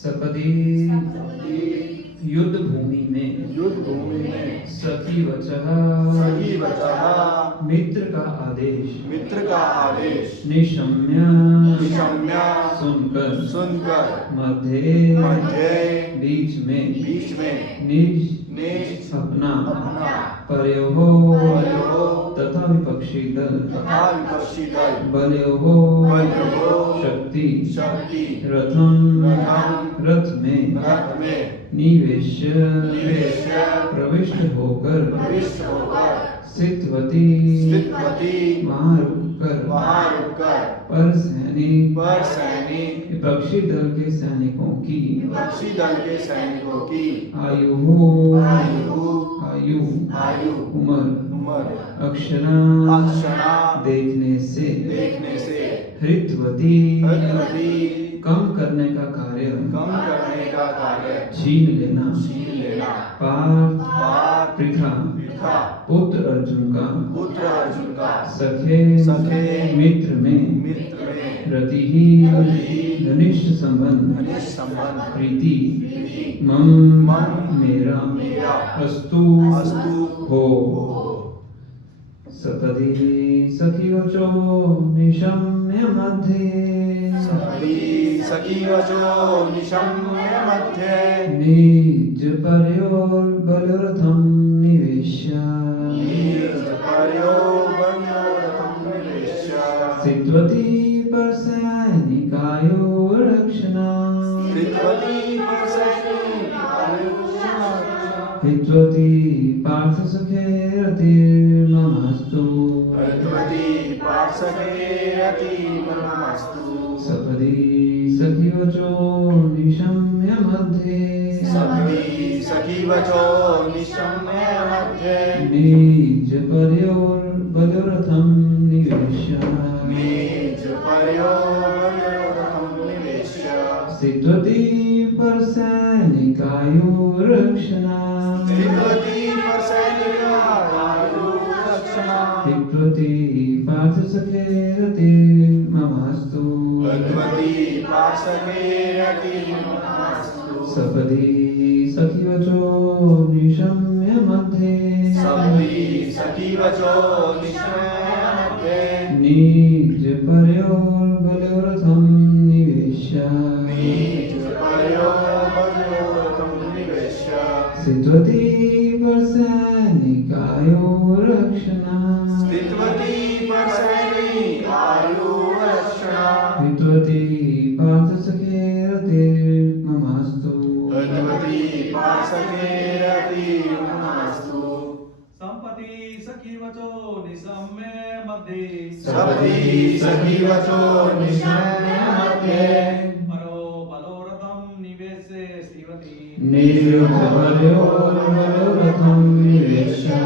सपदी युद्ध भूमि में सखी वचः मित्र का आदेश निशम्य सुनकर मध्य बीच में निज अपना परयोः तथा विपक्षी दल बलयोः शक्ति रथ में निवेश्य प्रविष्ट होकर स्थितवती वहाँ रुककर पर सैनिक विपक्षी दल के सैनिकों की आयु उम्र अक्षरा देखने से हृतवती कम करने का कार्य छीन लेना पार्थ पृथा पुत्र अर्जुन का सखे मित्र में रति घनिष्ठ संबंध प्रीति मम मेरा अस्तु हो सपदी सखी वचो निशम्य मध्ये निज परयोर बलरथम निवेश्य स्थितवती पर सैनिकायो रक्षणा हित्वती पार्थ सखे रतिर्ममस्तु सपदी सखी वचो निशम्य मध्ये निज परयोर बलरथम निवेश्य स्थितवती पर सैनिकायो रक्षणा हित्वती पार्थ सखे रतिर्ममस्तु सपदी सखी वचो निशम्य मध्ये निज परयोर बलरथम निवेश्य स्थितवती पर सैनिकायो रक्षणा हित्वती पार्थ सखे रतिर्ममस्तु संपति सखी वचो निशम्य मध्ये परो बलोरथम निवेशे स्थिवती निज परयोर बलरथम निवेश्य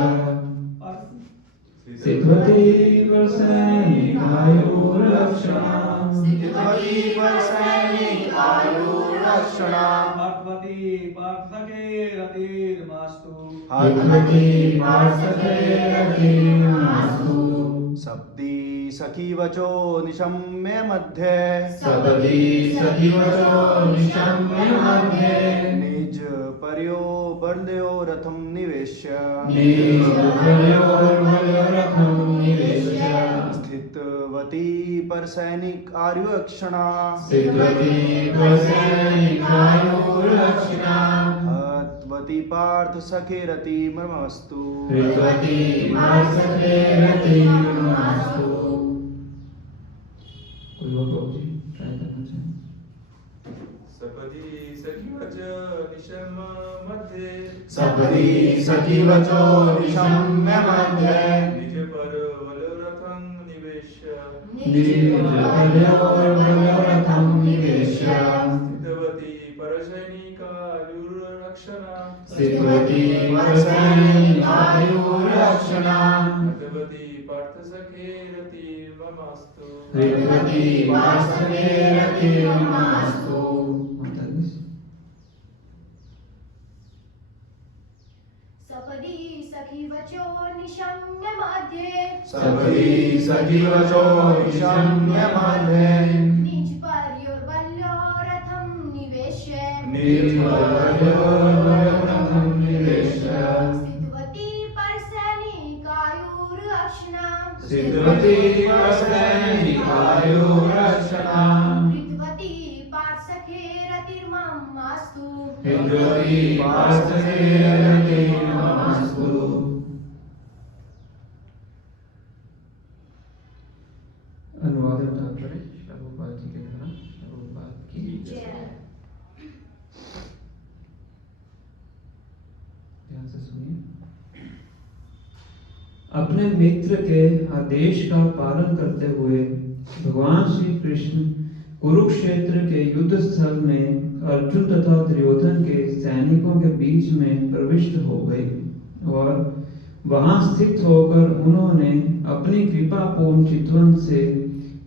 स्थितवती पर सैनिकायो रक्षणा भगवती पार्थके रतिर्मास्तु सप्ती सखी वचो निशम्य मध्ये निज पर्यो बल्यो रथम निवेश्य स्थितवती पर सैनिक आर्यक्षणा हत्वती पार्थ सखे रतिर्ममस्तु सपदी सखी वचो निशम्य मध्ये निज पर बलरथम निवेश्य स्थितवती पर सैनिकायुरक्षणा भगवती पार्थ सखे रतिर्ममस्तु सपदी सखी वचो निशम्य मध्ये निज पर्योर्बल्यो रथम निवेश्य हितवती परसैनिकायुरक्षणाम् कृतवती पार्थसखेरतिर्ममास्तु हितवती पार्थसखेरतिर्ममास्तु। अनुवाद और तात्पर्य प्रभुपाद जी के द्वारा। प्रभुपाद की जय। ध्यान से सुनिए। अपने मित्र के आदेश का पालन करते हुए भगवान श्री कृष्ण कुरुक्षेत्र के युद्ध स्थल में अर्जुन तथा दुर्योधन के सैनिकों के बीच में प्रविष्ट हो गए और वहां स्थित होकर उन्होंने अपनी कृपापूर्ण चितवन से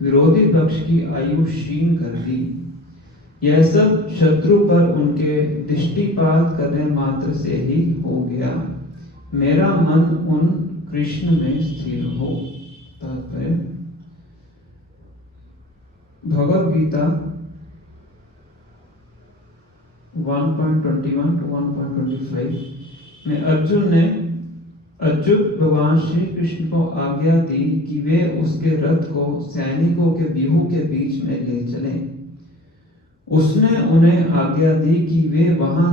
विरोधी पक्ष की आयु क्षीण कर दी। यह सब शत्रु पर उनके दृष्टिपात करने मात्र से ही हो गया। मेरा मन उन कृष्ण में स्थिर हो। तात्पर्य भगवद गीता 1.21 to 1.25 में अर्जुन भगवान श्री कृष्ण को आज्ञा दी कि वे उसके रथ को सैनिकों के व्यूह के बीच में ले चलें। उसने उन्हें आज्ञा दी कि वे वहां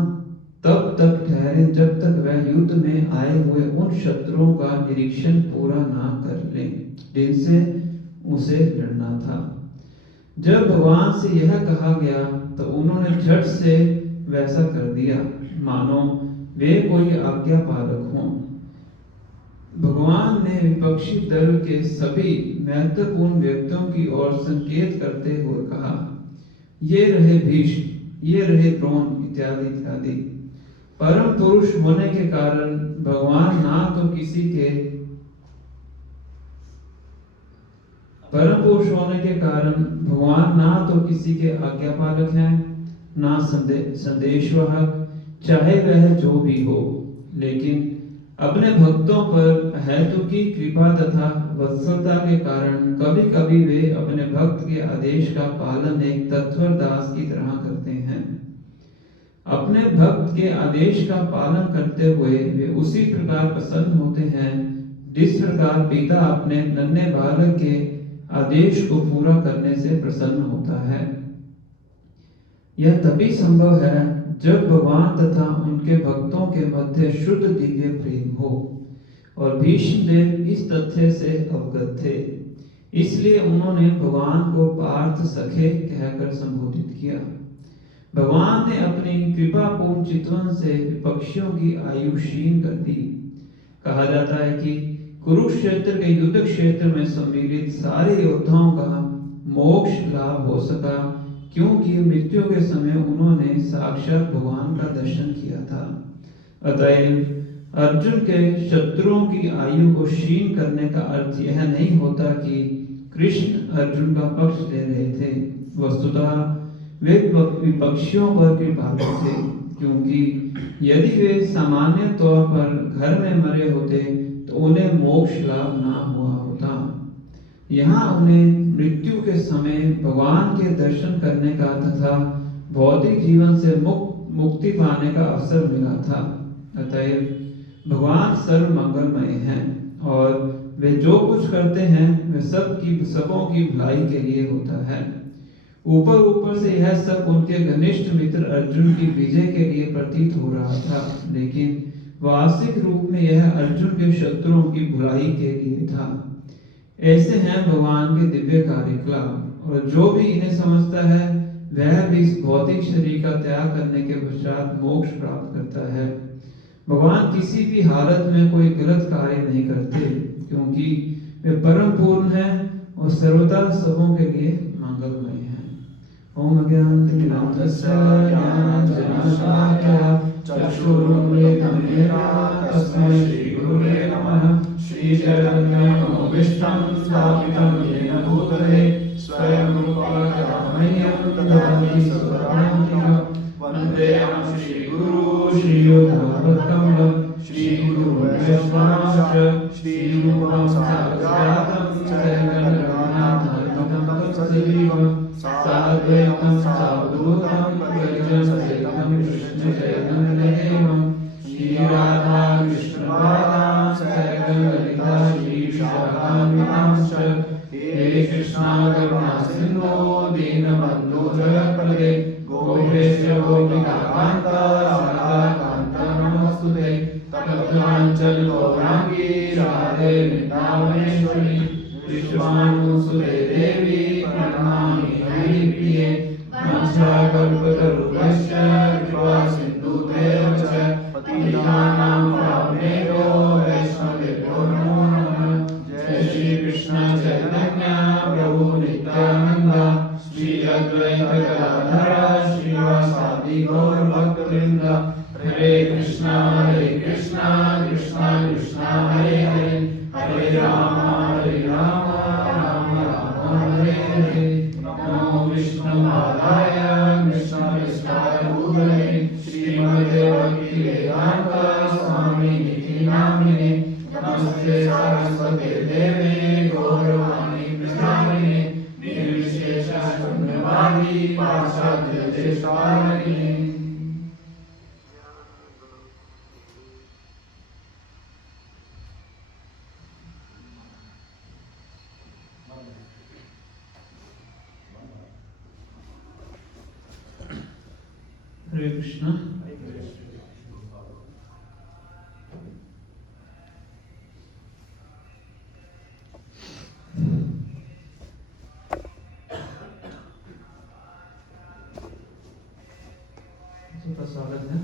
तब तक ठहरे जब तक वह युद्ध में आए हुए उन शत्रुओं का निरीक्षण पूरा ना कर लें जिनसे उसे लड़ना था। जब भगवान से यह कहा गया तो उन्होंने झट से वैसा कर दिया मानो वे कोई आज्ञा पालक हों। भगवान ने विपक्षी दल के सभी महत्वपूर्ण व्यक्तियों की ओर संकेत करते हुए कहा, ये रहे भीष्म, ये रहे द्रोण इत्यादि इत्यादि। परम पुरुष होने के कारण भगवान ना तो किसी के आज्ञा पालक हैं, ना संदेशवाहक, चाहे वह जो भी हो, लेकिन अपने भक्तों पर अहेतुकी कृपा तथा वत्सलता के कारण कभी कभी वे अपने भक्त के आदेश का पालन एक तत्पर दास की तरह करते हैं। अपने भक्त के आदेश का पालन करते हुए वे उसी प्रकार प्रसन्न होते हैं जिस प्रकार पिता अपने नन्हे बालक के आदेश को पूरा करने से प्रसन्न होता है। यह तभी संभव है जब भगवान तथा उनके भक्तों के मध्य शुद्ध दिव्य प्रेम हो और भीष्म देव इस तथ्य से अवगत थे। इसलिए उन्होंने भगवान को पार्थ सखे कहकर संबोधित किया। भगवान ने अपनी कृपापूर्ण चितवन से विपक्षियों की आयु क्षीण कर दी। कहा जाता है कि कुरुक्षेत्र के युद्ध क्षेत्र में सम्मिलित सारे योद्धाओं का मोक्ष लाभ हो सका क्योंकि मृत्यु के समय उन्होंने साक्षात भगवान का दर्शन किया था। अतएव अर्जुन के शत्रुओं की आयु को क्षीण करने का अर्थ यह नहीं होता कि कृष्ण अर्जुन का पक्ष ले रहे थे। वस्तुतः वे विपक्षियों पर कृपालु थे, क्योंकि यदि वे सामान्य तौर पर घर में मरे होते तो उन्हें मोक्ष लाभ ना हुआ होता। यहाँ उन्हें मृत्यु के समय भगवान के दर्शन करने का तथा भौतिक जीवन से मुक्ति पाने का अवसर मिला था। अतएव भगवान सर्व मंगलमय हैं और वे जो कुछ करते हैं वे सबों की भलाई के लिए होता है। ऊपर से यह सब उनके घनिष्ठ मित्र अर्जुन की विजय के लिए प्रतीत हो रहा था, लेकिन वास्तविक रूप में यह अर्जुन के शत्रुओं की बुराई के लिए था। ऐसे हैं भगवान के दिव्य कार्यकलाप, और जो भी इन्हें समझता है वह भी इस भौतिक शरीर का त्याग करने के पश्चात मोक्ष प्राप्त करता है। भगवान किसी भी हालत में कोई गलत कार्य नहीं करते, क्योंकि वे परम पूर्ण हैं और सर्वदा सबों के लिए मंगलमय हैं। ओम अज्ञानतिमिरान्धस्य ज्ञानाञ्जनशलाकया चक्षुरुन्मीलितं येन तस्मै श्रीगुरुवे नमः। श्रीचैतन्यमनोभीष्टं स्थापितं येन भूतले स्वयं रूपा कदा मह्यं ददाति स्वपदान्तिकं। वन्देऽहं श्रीगुरू श्रीयुतपदकमलं श्रीगुरुवैष्णवांश्च श्रीरूपं साग्रजातं सहगणरघुनाथान्वितं सजीवं साद्वैतं सावधूतं परिजनसहितं कृष्णचैतन्यदेवं श्रीराधा कृष्णपादां सहगण ललिता श्रीविशाखान्वितांश्च करुणा सिंधु दीनबंधु जगत्पते गोपेश गोपिकान्ता राधा कांता नमोस्तुते तप्तकांचन गौरांगी राधे वृंदावनेश्वरी विश्वानुसुते देवी प्रणमामि हरिप्रिये वाञ्छाकल्पतरुभ्यश्च कृपा सिन्धुभ्येव च पतितानां पावनेभ्यो वैष्णवेभ्यो नमो नमः। जय श्री कृष्ण चैतन्य प्रभु नित्यानंद श्री अद्वैत गदाधर श्रीवासादि गौर भक्तवृंद हरे कृष्णा कृष्णा कृष्णा हरे हरे हरे राम राम राम हरे हरे। नमो विष्णुपादाय कृष्णपृष्ठाय भूतले श्रीमते भक्तिवेदांत स्वामिनिति नामिने नमस्ते सरस्वते देवे गौरवाणी प्रचारिणे निर्विशेष शून्यवादी पाश्चात्य देशपालिने। हरे कृष्णा। सबका स्वागत है।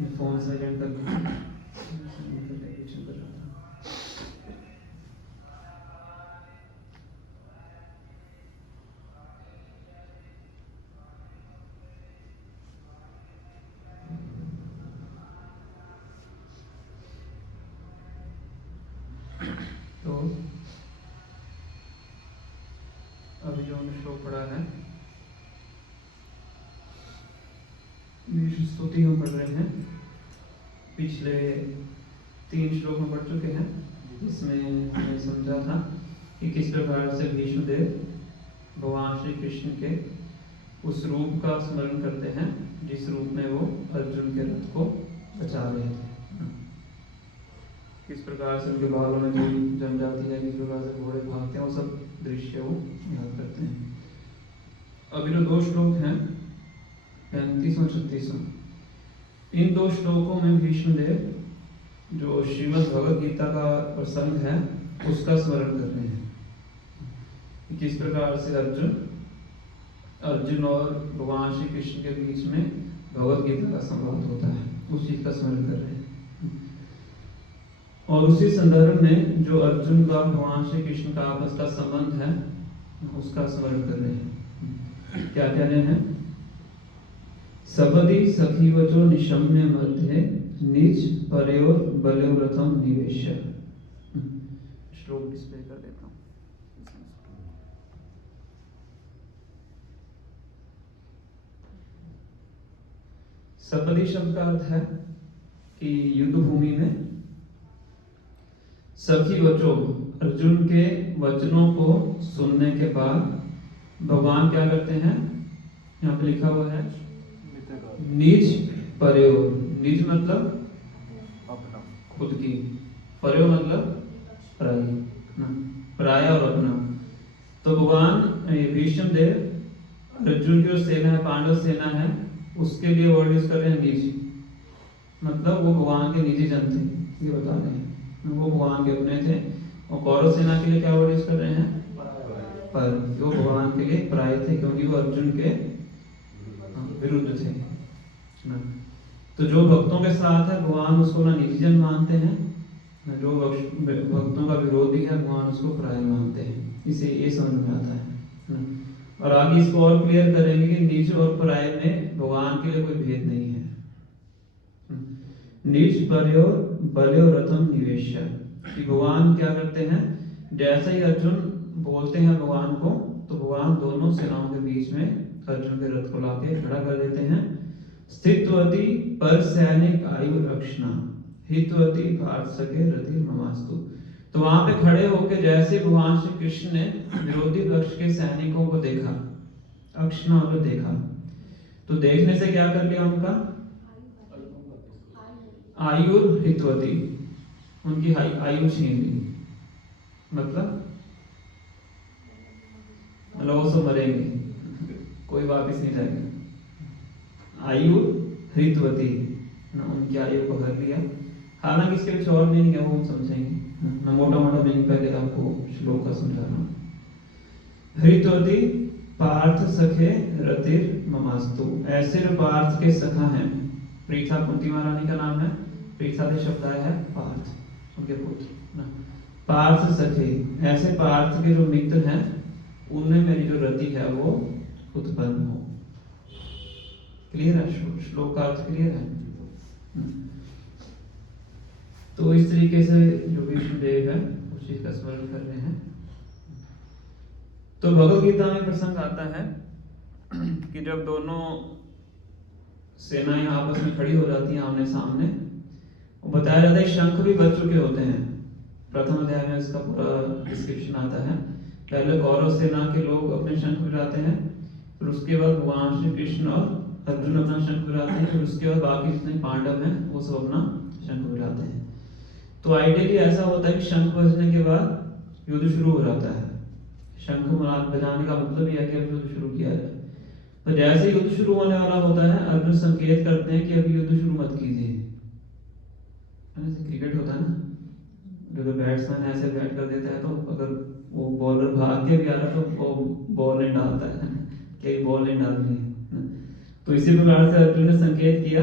मैं फोन साइलेंट कर दूं। तो अभी जो हमने श्लोक पढ़ा है, स्तुति हम पढ़ रहे हैं। पिछले 3 श्लोक में पढ़ चुके हैं। इसमें हमने समझा था कि किस प्रकार से भीष्मदेव भगवान श्री कृष्ण के उस रूप का स्मरण करते हैं जिस रूप में वो अर्जुन के रथ को बचा रहे थे। किस प्रकार से उनके बालों में जो जम जाती है, किस प्रकार से घोड़े भागते हैं, वो सब दृश्य वो याद करते हैं। अभी जो 2 श्लोक हैं 35 और 36, इन 2 श्लोकों में भीष्मदेव जो श्रीमद् भगवद गीता का प्रसंग है उसका स्मरण कर रहे हैं। किस प्रकार से अर्जुन और भगवान श्री कृष्ण के बीच में भगवद गीता का संवाद होता है, उस चीज का स्मरण कर रहे हैं। और उसी संदर्भ में जो अर्जुन का भगवान श्री कृष्ण का आपस का संबंध है उसका स्मरण कर रहे हैं। क्या कह रहे हैं? सपदि सखी वचो निशम्य मध्य निज परयोर बलोरथम निवेश्य। श्लोक डिस्प्ले कर देता हूँ। सपदि शब्द का अर्थ है कि युद्ध भूमि में सखी वचो, अर्जुन के वचनों को सुनने के बाद भगवान क्या करते हैं? यहाँ पे लिखा हुआ है निज परयो। निज मतलब अपना, खुद की, परयो मतलब पराई, पराया और अपना। तो भगवान भीष्मदेव अर्जुन की जो सेना है, पांडव सेना है, उसके लिए वर्ड यूज कर रहे हैं निज, मतलब वो भगवान के निजी जन थे, ये बता रहे हैं। वो भगवान के अपने थे। और कौरव सेना के लिए क्या वर्ड यूज कर रहे हैं? पर। वो भगवान के लिए पराये थे क्योंकि वो अर्जुन के विरुद्ध थे। तो जो भक्तों के साथ है भगवान उसको अपना निजी जन मानते हैं, जो भक्तों का विरोधी है भगवान उसको पराया मानते हैं। इसे ये समझ में आता है। और आगे इसको और क्लियर करेंगे कि निज और पराये में भगवान के लिए कोई भेद नहीं है। निज परयो बल्यो रथम निवेश्य, कि भगवान क्या करते हैं? जैसे ही अर्जुन बोलते हैं भगवान को, तो भगवान दोनों सेनाओं के बीच में अर्जुन के रथ को लाके खड़ा कर देते हैं। स्थितवती पर सैनिक आयु रक्षणा हितवती भारत सके रति ममास्तु। तो वहां पे खड़े होकर जैसे भगवान श्री कृष्ण ने विरोधी पक्ष के सैनिकों को देखा, अक्षणा मतलब देखा, तो देखने से क्या कर लिया? उनका आयुर हितवती, उनकी आयु छीन ली। मतलब मतलब वो सब मरेंगे, कोई वापस नहीं जाएगा। आयु हृतवती ना, उनकी आयु को भर लिया। हालांकि इसके कुछ और मीनिंग है, वो हम समझेंगे। मैं मोटा मोटा मीनिंग पहले आपको श्लोक का समझा रहा हूँ। हृतवती पार्थ सखे रतिर ममास्तु, ऐसे जो पार्थ के सखा हैं, प्रीथा कुंती महारानी का नाम है, प्रीथा से शब्द आया है पार्थ, उनके पुत्र ना। पार्थ सखे, ऐसे पार्थ के जो मित्र हैं, उनमें मेरी जो रति है वो उत्पन्न हो। क्लियर है? श्लोक का अर्थ क्लियर है? तो इस तरीके से जो विष्णुदेव है उस चीज का स्मरण कर रहे हैं। तो भगवद गीता में प्रसंग आता है कि जब दोनों सेनाएं आपस में खड़ी हो जाती हैं आमने सामने, वो बताया जाता है शंख भी बज चुके होते हैं। प्रथम अध्याय में इसका पूरा डिस्क्रिप्शन आता है। पहले कौरव सेना के लोग अपने शंख बजाते हैं, फिर उसके बाद भगवान श्री कृष्ण और अर्जुन अपना शंख बजाते हैं, फिर उसके बाद बाकी जितने पांडव हैं वो सब अपना शंख बजाते हैं। तो आइडियली ऐसा होता है कि शंख बजने के बाद युद्ध शुरू हो जाता है। शंख बजाने का मतलब यह है कि अब युद्ध शुरू किया जाए। पर जैसे ही युद्ध शुरू होने वाला होता है, अर्जुन संकेत करते हैं कि अभी युद्ध शुरू मत कीजिए। जैसे क्रिकेट होता है ना, जो बैट्समैन ऐसे बैट कर देता है, तो अगर वो बॉलर भाग के भी आ रहा तो वो बॉल नहीं डालता है कि बॉल नहीं डालनी है। तो इसी प्रकार से अर्जुन ने संकेत किया।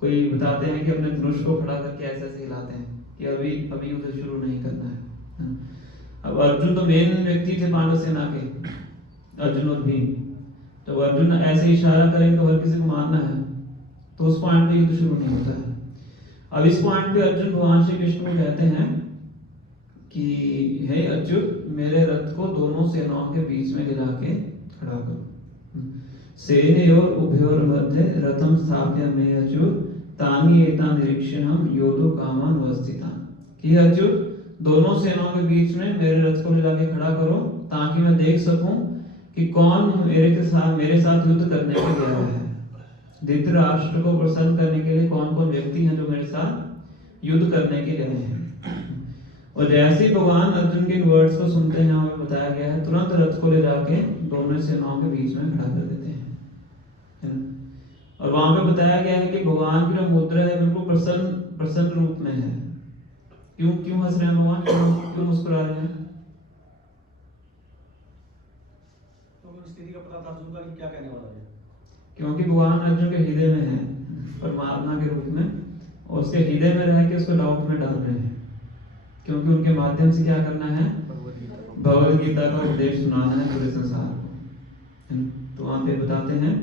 कोई बताते हैं कि अपने धनुष को खड़ा करके ऐसे ऐसे हिलाते हैं कि अभी युद्ध शुरू नहीं करना है। अब अर्जुन तो मेन व्यक्ति थे पांडव सेना के, अर्जुन और भीम। तो अर्जुन ऐसे इशारा करेंगे तो हर किसी को मारना है, तो उस पॉइंट पे युद्ध शुरू नहीं होता है। अब इस पॉइंट पे अर्जुन भगवान श्री कृष्ण को कहते हैं कि हे अर्जुन, मेरे रथ को दोनों सेनाओं के बीच में ले जाके खड़ा करो। सेनयोर उभयोर मध्ये रथम स्थाप्य मे अर्जुन तानि एता निरीक्षणम योद्धु कामान वस्थितान। कि अर्जुन, दोनों सेनाओं के बीच में मेरे रथ को ले जाके खड़ा करो, ताकि मैं देख सकूं कि कौन मेरे साथ युद्ध करने के लिए आया है। धृतराष्ट्र को प्रसन्न करने के लिए कौन कौन व्यक्ति हैं जो मेरे साथ युद्ध करने के लिए आए हैं। और जैसे ही भगवान अर्जुन के इन वर्ड्स को सुनते हैं, हमें बताया गया है तुरंत रथ को ले जाके दोनों सेनाओं के बीच में खड़ा कर देते हैं। और वहां पे बताया गया है कि भगवान की जो मुद्रा है बिल्कुल प्रसन्न रूप में है। क्यों हंस रहे हैं भगवान, क्यों मुस्कुरा रहे हैं? तो स्थिति का पता था अर्जुन का कि क्या कहने वाला है। क्योंकि भगवान अर्जुन के हृदय में है परमात्मा के रूप में, और उसके हृदय में रह के उसको डाउट में डाल रहे हैं। क्योंकि उनके माध्यम से क्या करना है? भगवद गीता का उपदेश सुनाना है पूरे संसार को। तो वहां पे बताते हैं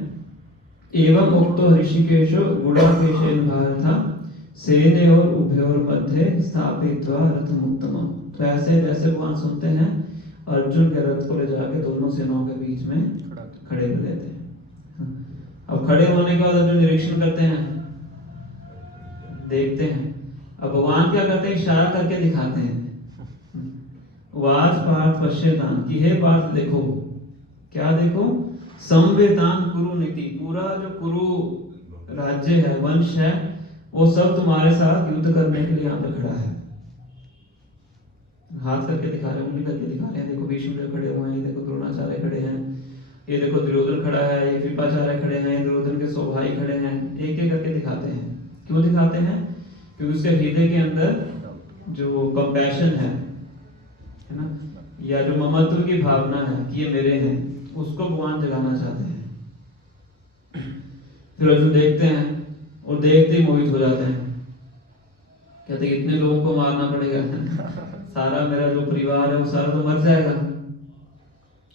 एवं उक्तो ऋषिकेशो गुणाकेशेन भारत सेनयोर उभयोर मध्ये स्थापित्वा रथमुत्तमम्। तो ऐसे जैसे भगवान सुनते हैं, अर्जुन के रथ को ले जाके दोनों सेनाओं के बीच में खड़े कर देते हैं। अब खड़े होने के बाद अर्जुन निरीक्षण करते हैं, देखते हैं। अब भगवान क्या करते हैं? इशारा करके दिखाते हैं। वाच पार्थ पश्यतान, कि हे पार्थ देखो। क्या देखो? संवेदान कुरु नीति, पूरा जो कुरु राज्य है, वंश है, वो सब तुम्हारे साथ युद्ध करने के लिए यहाँ पे खड़ा है। हाथ करके दिखा रहे हैं, उंगली करके दिखा रहे हैं। देखो भीष्मदेव खड़े हुए हैं, ये देखो द्रोणाचार्य खड़े हैं, ये देखो दुर्योधन खड़ा है, ये कृपाचार्य खड़े हैं, दुर्योधन के 100 भाई खड़े हैं। एक एक करके दिखाते हैं। क्यों दिखाते हैं? क्योंकि उसके हृदय के अंदर जो कंपैशन है ना, या जो ममत्व की भावना है कि ये मेरे हैं, उसको भगवान जगाना चाहते हैं। फिर अर्जुन देखते हैं और देखते ही मोहित हो जाते हैं। कहते हैं इतने लोगों को मारना पड़ेगा, सारा मेरा जो परिवार है वो सारा तो मर जाएगा,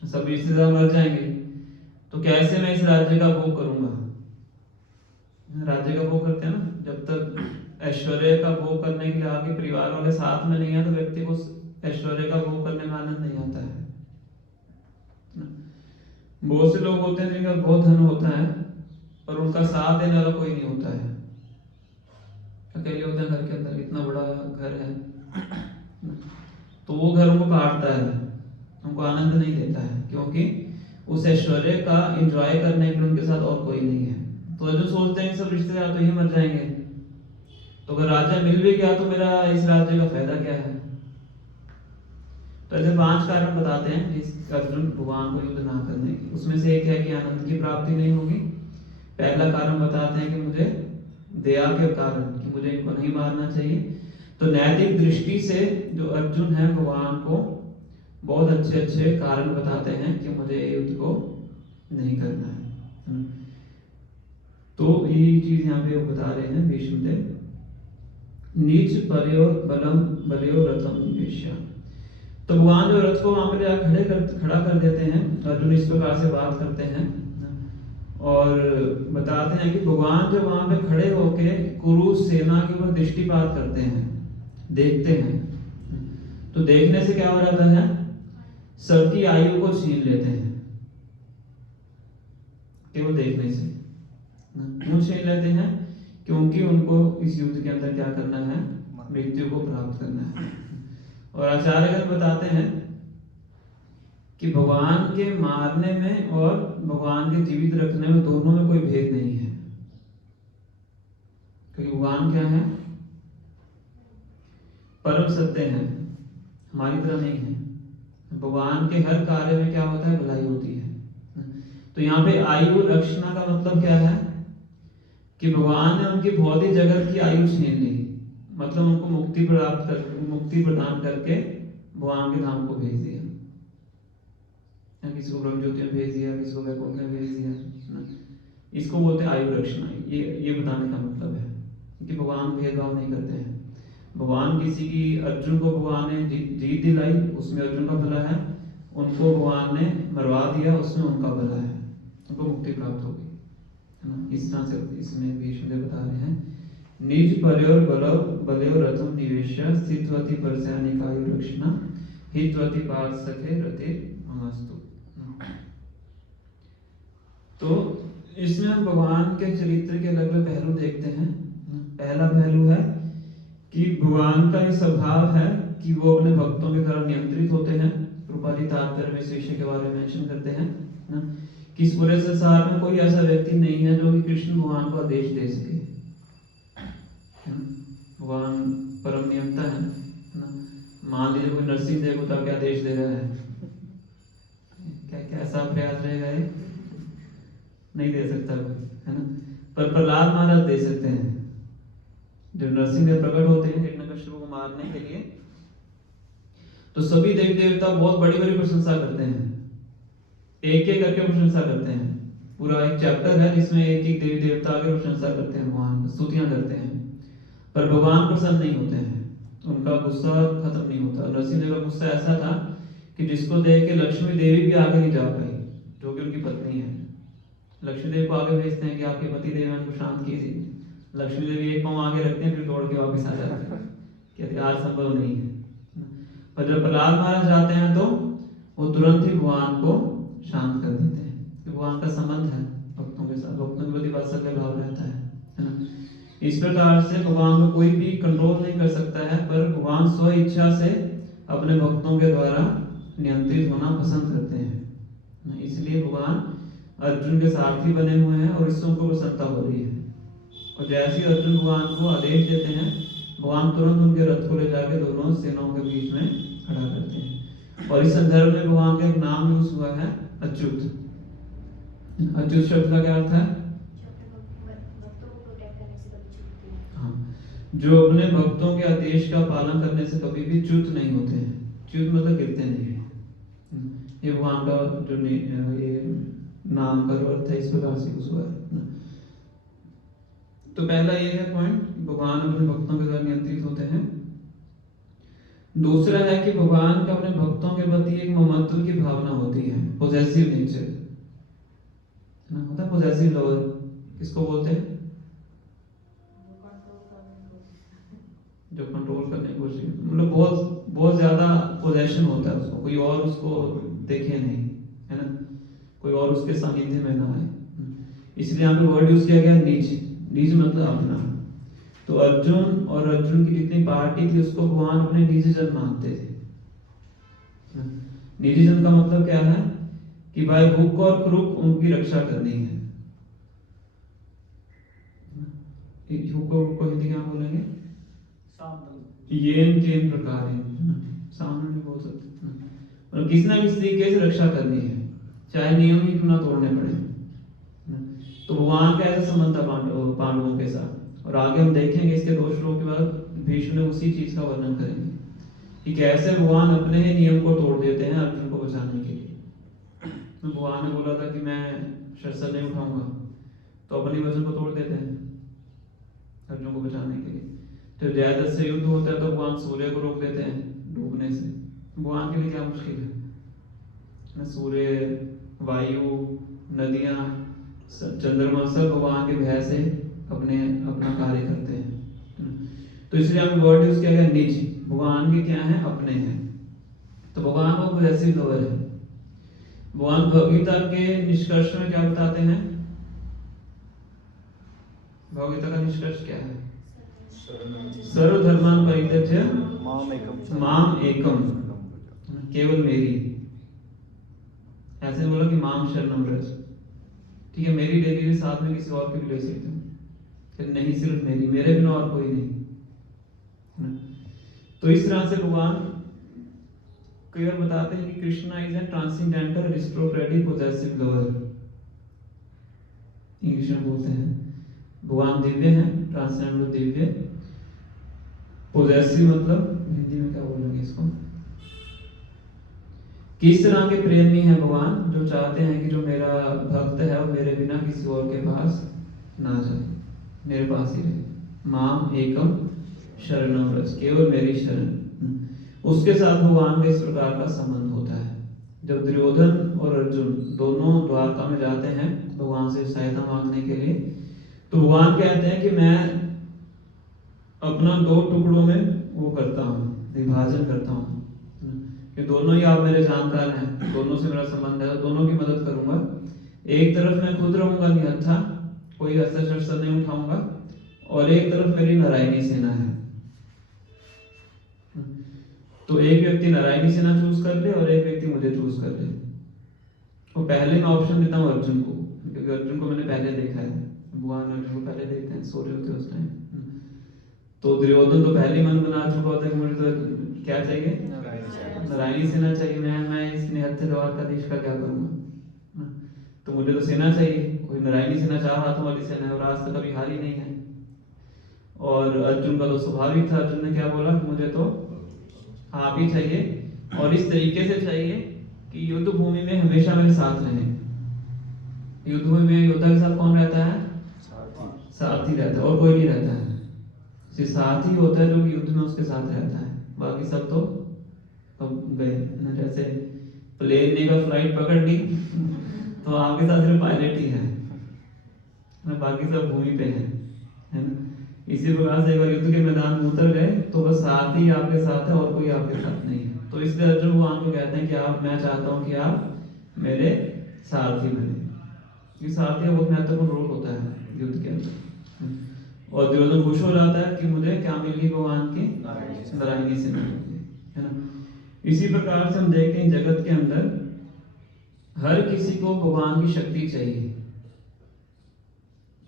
सब रिश्तेदार मर जाएंगे, तो कैसे मैं इस राज्य का भोग करूंगा? राज्य का भोग करते हैं ना, जब तक ऐश्वर्य का भोग करने के लिए आपके परिवार वाले साथ में नहीं है, तो व्यक्ति को ऐश्वर्य का भोग करने में आनंद नहीं आता है। बहुत से लोग होते हैं जिनका बहुत धन होता है और उनका साथ देने वाला कोई नहीं होता है। अकेले होते हैं घर के अंदर, इतना बड़ा घर है, तो वो घर उनको काटता है, उनको आनंद नहीं देता है, क्योंकि उस ऐश्वर्य का एंजॉय करने के लिए उनके साथ और कोई नहीं है। तो जो सोचते हैं सब रिश्तेदार तो ही मर जाएंगे, तो अगर राज्य मिल भी गया तो मेरा इस राज्य का फायदा क्या है? तो वैसे 5 कारण बताते हैं इस अर्जुन भगवान को युद्ध ना करने की। उसमें से एक है कि आनंद की प्राप्ति नहीं होगी। पहला कारण बताते हैं कि मुझे दया के कारण, कि मुझे इनको नहीं मारना चाहिए। तो नैतिक दृष्टि से जो अर्जुन है भगवान को बहुत अच्छे अच्छे कारण बताते हैं कि मुझे युद्ध को नहीं करना है। तो ये चीज यहाँ पे वो बता रहे हैं भीष्मदेव। नीच परयोर बलम बलयो रथम निवेश्य। तो भगवान जो रथ को वहां पर खड़ा कर देते हैं, अर्जुन इस प्रकार से बात करते हैं और बताते हैं कि भगवान जब वहां पे खड़े होके कुरु सेना के ऊपर दृष्टिपात करते हैं, देखते हैं, तो देखने से क्या हो जाता है, सबकी आयु को छीन लेते हैं केवल देखने से। क्यों छीन लेते हैं? क्योंकि उनको इस युद्ध के अंदर क्या करना है, मृत्यु को प्राप्त करना है। और आचार्यगण बताते हैं कि भगवान के मारने में और भगवान के जीवित रखने में दोनों में कोई भेद नहीं है, क्योंकि भगवान क्या है, परम सत्य है, हमारी तरह नहीं है। भगवान के हर कार्य में क्या होता है, भलाई होती है। तो यहाँ पे आयु रक्षणा का मतलब क्या है कि भगवान ने उनकी भौतिक जगत की आयु छीन ली, मतलब उनको मुक्ति प्रदान करके भगवान के धाम को भेज दिया। किसी को ब्रह्म ज्योति में भेज दिया, किसी को वैकुंठ में भेज दिया। इसको बोलते हैं आयु रक्षणा। ये बताने का मतलब है कि भगवान भेदभाव नहीं करते हैं। भगवान किसी की, अर्जुन को भगवान ने जीत दिलाई, उसमें अर्जुन का भला है। उनको भगवान ने मरवा दिया, उसमें उनका भला है, उनको मुक्ति प्राप्त होगी, है ना। इस तरह से इसमें भीष्मदेव बता रहे हैं। निज परयोर बलयो रथम निवेश्य स्थितवती परसैनिकायु रक्षणा हितवती पार्थ सखे रतिर ममस्तु। तो इसमें हम भगवान के चरित्र के अलग अलग पहलू देखते हैं। पहला पहलू है कि भगवान का ये स्वभाव है कि वो अपने भक्तों के द्वारा नियंत्रित होते हैं। रूपाली तात्पर्य में इस विषय के बारे में मेंशन करते हैं ना, कि इस पूरे संसार में कोई ऐसा व्यक्ति नहीं है जो कि कृष्ण भगवान को आदेश दे सके। भगवान परम नियंता है ना। मान लीजिए कोई नरसिंह देव को क्या आदेश दे रहा है, क्या कैसा प्रयास रहेगा, ये नहीं दे सकता कोई, है ना। पर प्रहलाद महाराज दे सकते हैं। जब नरसिंह देव प्रकट होते हैं हिरण्यकश्यप को मारने के लिए, तो सभी देवी देवता बहुत बड़ी बड़ी प्रशंसा करते हैं, एक एक करके प्रशंसा करते हैं। पूरा एक चैप्टर है जिसमें एक एक देवी देवता की प्रशंसा करते हैं, भगवान स्तुतियां करते हैं। पर भगवान प्रसन्न नहीं होते हैं, उनका गुस्सा खत्म नहीं होता। नरसिंह देव का गुस्सा ऐसा था कि जिसको देख के लक्ष्मी देवी भी आगे नहीं जा पाई, जो कि उनकी पत्नी है। लक्ष्मी देवी को आगे भेजते हैं कि आपके पति देव उनको शांत कीजिए। लक्ष्मी देवी एक पांव आगे रखते हैं, फिर दौड़ के वापस आ जाते हैं, कहते आज संभव नहीं है। पर जब प्रहलाद महाराज जाते हैं तो वो तुरंत ही भगवान को शांत कर देते हैं, कि भगवान का संबंध है भक्तों के साथ, भक्तों के प्रति वात्सल्य भाव रहता है ना। इस प्रकार से भगवान को कोई भी कंट्रोल नहीं कर सकता है, पर भगवान स्व इच्छा से अपने भक्तों के द्वारा नियंत्रित होना पसंद करते हैं। इसलिए भगवान अर्जुन के सारथी बने हुए हैं और इससे उनको प्रसन्नता हो रही है। और जैसे ही अर्जुन भगवान को आदेश देते हैं, भगवान तुरंत उनके रथ को ले जाके दोनों सेनाओं के बीच में खड़ा करते हैं। और इस संदर्भ में भगवान का एक नाम यूज हुआ है, अच्युत। अच्युत शब्द का क्या अर्थ है? हाँ, जो अपने भक्तों के आदेश का पालन करने से कभी भी च्युत नहीं होते हैं। च्युत मतलब गिरते नहीं है। ये भगवान का जो ये नाम का अर्थ है, इस प्रकार से यूज हुआ है। तो पहला ये है पॉइंट, भगवान अपने भक्तों के द्वारा नियंत्रित होते हैं। दूसरा है कि भगवान का अपने भक्तों के प्रति एक ममत्व की भावना होती है, पोजेसिव नेचर ना, होता है पोजेसिव लवर। किसको बोलते हैं? जो कंट्रोल करने की कोशिश, मतलब बहुत ज्यादा पोजेशन होता है उसको, कोई और उसको देखे नहीं, है ना, कोई और उसके सानिध्य में ना आए। इसलिए यहाँ पे वर्ड यूज किया गया नीच। नीच मतलब अपना। तो अर्जुन और अर्जुन की जितनी पार्टी थी उसको भगवान अपने निजी जन मानते थे। निजी जन का मतलब क्या है कि भाई हुक और क्रुक उनकी रक्षा करनी है। हुक और क्रुक को हिंदी क्या बोलेंगे? येन केन प्रकार, सामने भी बोल सकते हैं। और किसी ना किसी तरीके से रक्षा करनी है, चाहे नियम ही क्यों ना तोड़ने पड़े। तो भगवान का ऐसा संबंध था पांडवों के साथ। और आगे हम देखेंगे इसके 2 श्लोक के बाद भीष्म ने उसी चीज का वर्णन करेंगे कि कैसे भगवान अपने ही नियम को तोड़ देते हैं अर्जुन को बचाने के लिए। तो भगवान ने बोला था कि मैं शस्त्र नहीं उठाऊंगा, तो अपने वचन को तोड़ देते हैं अर्जुन को बचाने के लिए। जब जयद्रथ से युद्ध होता है तो भगवान सूर्य को रोक देते हैं डूबने से। भगवान के लिए क्या मुश्किल है, सूर्य, वायु, नदियां, चंद्रमा सब भगवान के भय से अपना कार्य करते हैं। तो इसलिए हम वर्ड यूज किया गया निज, भगवान के क्या है, अपने हैं। तो भगवान को पॉजेसिव लवर है। भगवान भगवत गीता के निष्कर्ष में क्या बताते हैं, भगवत गीता का निष्कर्ष क्या है, सर्वधर्मान् परित्यज्य माम एकम, केवल मेरी। ऐसे बोला कि माम शरणम व्रज, ठीक है, मेरी ले लीजिए, साथ में किसी और की भी ले सकते हो, फिर नहीं सिर्फ मेरी, मेरे बिना और कोई नहीं। तो इस तरह से भगवान कई बार बताते हैं कि Krishna is a transcendental aristocratic possessive lover. English में बोलते हैं भगवान दिव्य हैं, ट्रांसेंडेंटल दिव्य, पॉजेसिव मतलब हिंदी में क्या बोलेंगे इसको, किस तरह के प्रेमी है भगवान, जो चाहते हैं कि जो मेरा भक्त है वो मेरे बिना किसी और के पास ना जाए, मेरे पास ही रहे। माम एकम शरणम व्रज, केवल मेरी शरण। उसके साथ भगवान का इस प्रकार का संबंध होता है। जब दुर्योधन और अर्जुन दोनों द्वारका में जाते हैं भगवान से सहायता मांगने के लिए, तो भगवान कहते हैं कि मैं अपना 2 टुकड़ों में वो करता हूँ, विभाजन करता हूँ कि दोनों ही आप मेरे जानकार हैं, दोनों से मेरा संबंध है, तो दोनों की मदद करूंगा। एक तरफ मैं खुद रहूंगा निहत्था, कोई अस्त्र शस्त्र नहीं उठाऊंगा, और एक तरफ मेरी नारायणी सेना है। तो एक व्यक्ति नारायणी सेना चूज कर ले और एक व्यक्ति मुझे चूज कर ले। तो पहले मैं ऑप्शन देता हूँ अर्जुन को, क्योंकि अर्जुन को मैंने पहले देखा है, भगवान अर्जुन को पहले देखते हैं, सो रहे होते उस टाइम। तो दुर्योधन तो पहले ही मन बना चुका होता है कि मुझे तो क्या चाहिए, नारायणी सेना चाहिए, मैं इस निहत्थे द्वारकाधीश का क्या करूंगा, तो मुझे तो सेना चाहिए। कोई नारायणी सेना 4 हाथों वाली सेना है और आज तक कभी हारी नहीं है। और अर्जुन का तो स्वाभाविक था, अर्जुन ने क्या बोला कि मुझे तो आप ही चाहिए, और इस तरीके से चाहिए कि युद्ध भूमि में हमेशा मेरे साथ रहे। युद्ध भूमि में योद्धा के साथ कौन रहता है, साथी रहता है, और कोई नहीं रहता है। सिर्फ साथी होता है जो कि युद्ध में उसके साथ रहता है, बाकी सब तो गए ना। जैसे प्लेन ने का फ्लाइट पकड़ ली तो आपके साथ सिर्फ पायलट ही है ना, बाकी सब भूमि पे है ना। इसी प्रकार से एक बार युद्ध के मैदान में उतर गए तो बस साथ ही आपके साथ है और कोई आपके साथ नहीं है। तो इसलिए अर्जुन भगवान को कहते हैं कि आप, मैं चाहता हूं कि आप मेरे सारथी बने। ये सारथी का बहुत महत्वपूर्ण रोल होता है युद्ध के अंदर। और दुर्योधन खुश हो जाता है कि मुझे क्या मिल गई, भगवान की नारायणी सेना है ना। इसी प्रकार से हम देखते हैं जगत के अंदर हर किसी को भगवान की शक्ति चाहिए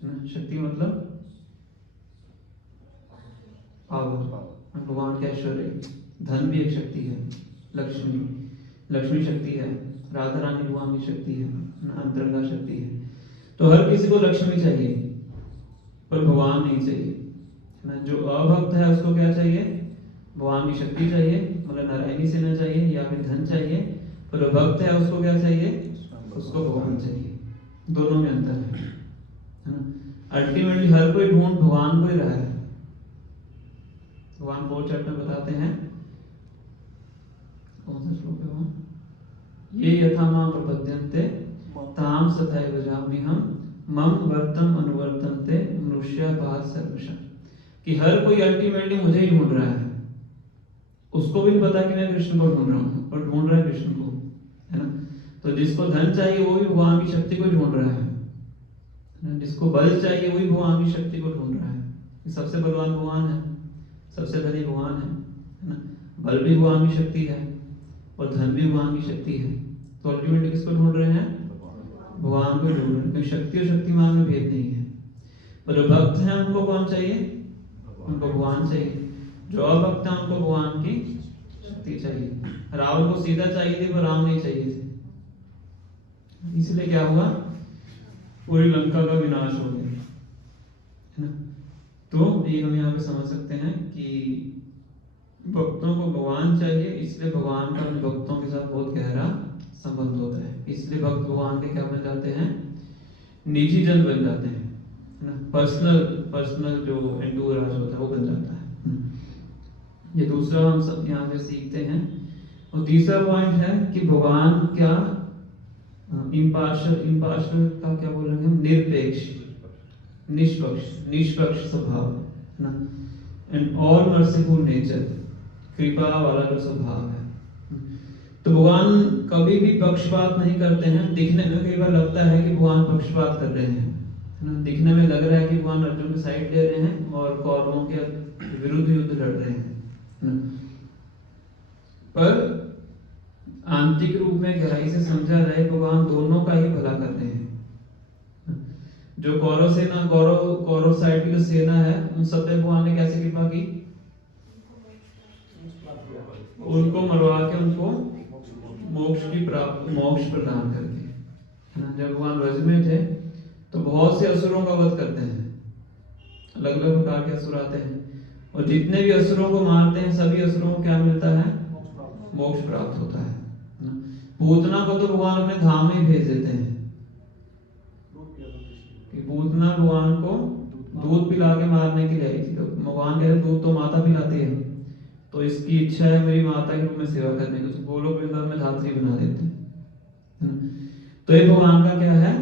ना। शक्ति मतलब पावर, भगवान के ऐश्वर्य। धन भी एक शक्ति है, लक्ष्मी शक्ति है, राधा रानी भगवान की शक्ति है, अंतरंगा शक्ति है। तो हर किसी को लक्ष्मी चाहिए पर भगवान नहीं चाहिए ना। जो अभक्त है उसको क्या चाहिए, भगवान की शक्ति चाहिए, मतलब नारायणी सेना चाहिए या फिर धन चाहिए। पर भक्त है उसको क्या चाहिए, उसको भगवान चाहिए। दोनों में अंतर है ना। अल्टीमेटली हर कोई ढूंढ भगवान को ही रहा है। भगवान 4 चैप्टर बताते हैं, कौन सा श्लोक है वहां, ये यथा मां प्रपद्यन्ते ताम तथैव जाम्यहम् मम वर्तम अनुवर्तन्ते मनुष्य पाद सर्वशः। कि हर कोई अल्टीमेटली मुझे ही ढूंढ रहा है, उसको भी पता कि मैं कृष्ण को ढूंढ रहा हूँ और ढूंढ रहा है कृष्ण को, है ना। तो जिसको धन चाहिए वो भी भगवान की शक्ति को ढूंढ रहा है, जिसको बल चाहिए वही भगवान की शक्ति को ढूंढ रहा है। सबसे बलवान भगवान है, सबसे धनी भगवान है ना। बल भी भगवान की शक्ति है और धन भी भगवान की शक्ति है। तो अल्टीमेटली किसको ढूंढ रहे हैं, भगवान को ढूंढ रहे हैं। क्योंकि शक्ति और शक्तिमान में भेद नहीं है। पर जो भक्त हैं उनको कौन चाहिए, उनको भगवान चाहिए। जो अभक्त है उनको भगवान की शक्ति शक्ति चाहिए। रावण को सीता चाहिए थी पर राम नहीं चाहिए थे, इसलिए क्या हुआ, पूरी लंका का विनाश हो गया, है ना। तो ये हम यहाँ पे समझ सकते हैं कि भक्तों को भगवान चाहिए, इसलिए भगवान का अपने भक्तों के साथ बहुत गहरा संबंध होता है, इसलिए भक्त भगवान के क्या बन जाते हैं, निजी जन बन जाते हैं, है ना। पर्सनल जो एंटूराज होता है वो बन जाता है। ये दूसरा हम सब यहाँ से सीखते हैं। और तीसरा पॉइंट है कि भगवान क्या इम्पार्शल का क्या बोल रहे हैं हम, निरपेक्ष, निष्पक्ष स्वभाव, है ना। एंड ऑल मर्सीफुल नेचर, कृपा वाला जो स्वभाव है। तो भगवान कभी भी पक्षपात नहीं करते हैं। दिखने में कई बार लगता है कि भगवान पक्षपात कर रहे हैं, है ना। दिखने में लग रहा है कि भगवान अर्जुन की साइड ले रहे हैं और कौरवों के विरुद्ध युद्ध लड़ रहे हैं, है ना। पर आंतरिक रूप में गहराई से समझा जाए, भगवान दोनों का ही भला कर रहे हैं। जो कौरव साइड की जो सेना है, उन सब पे भगवान ने कैसे कृपा की, उनको मरवा के उनको मोक्ष प्रदान करके, है ना। जब भगवान व्रज में थे तो बहुत से असुरों का वध करते हैं, अलग अलग प्रकार के असुर आते हैं, और जितने भी असुरों को मारते हैं सभी असुरों को क्या मिलता है, मोक्ष प्राप्त होता है, ना। पूतना को तो भगवान अपने धाम में भेज देते हैं कि पूतना भगवान को दूध पिला के मारने के लिए आई थी, तो भगवान कहते दूध तो माता पिलाती है, तो इसकी इच्छा है मेरी माता के रूप में सेवा करने की, तो गोलोक वृंदावन में धात्री बना देते हैं। तो ये भगवान का क्या है,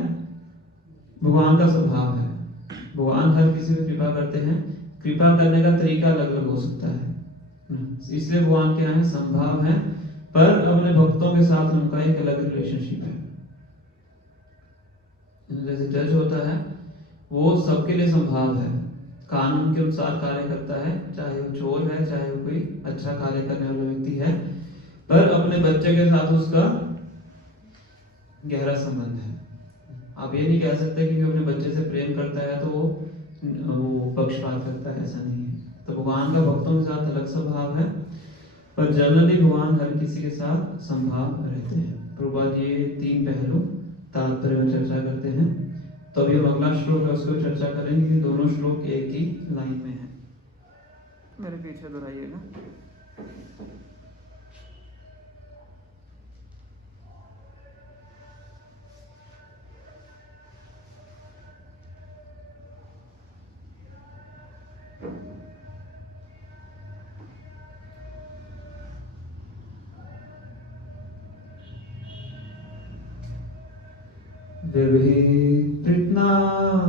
भगवान का स्वभाव है। भगवान हर किसी पे कृपा करते हैं, कृपा करने का तरीका अलग अलग हो सकता है, इसलिए भगवान क्या है, संभाव है, पर अपने भक्तों के साथ उनका एक अलग रिलेशनशिप है। जैसे जज होता है वो सबके लिए संभाव है, कानून के अनुसार कार्य करता है, चाहे वो चोर है, चाहे वो कोई अच्छा कार्य करने वाला व्यक्ति है, पर अपने बच्चे के साथ उसका गहरा संबंध है। आप ये नहीं कह सकते कि अपने बच्चे से प्रेम करता है तो वो पक्षपात करता है, ऐसा नहीं है। तो भगवान का भक्तों के साथ अलग स्वभाव है, पर जनरली भगवान हर किसी के साथ संभाव रहते हैं। प्रभुपाद ये 3 पहलू तात्पर्य में चर्चा करते हैं। तो अभी हम अगला श्लोक है उसको चर्चा करेंगे, कि दोनों श्लोक एक ही लाइन में है। मेरे पीछे दोहराइएगा।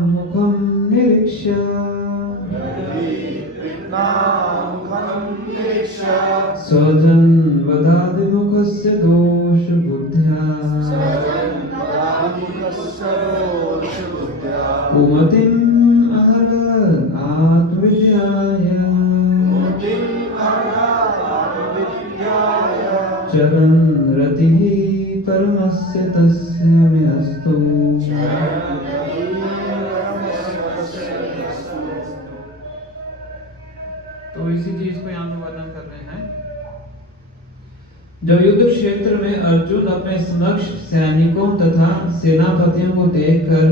मुखं निरीक्ष्य स्वजन वदादिमुखस्य दोष बुद्ध्या कुमतिम् अहरत् आत्मविद्याय चरन् रतिः परमस्य तस्य मे अस्तु। तो इसी चीज को यहाँ पे वर्णन कर रहे हैं। जब युद्ध क्षेत्र में अर्जुन अपने समक्ष सैनिकों तथा सेनापतियों को देखकर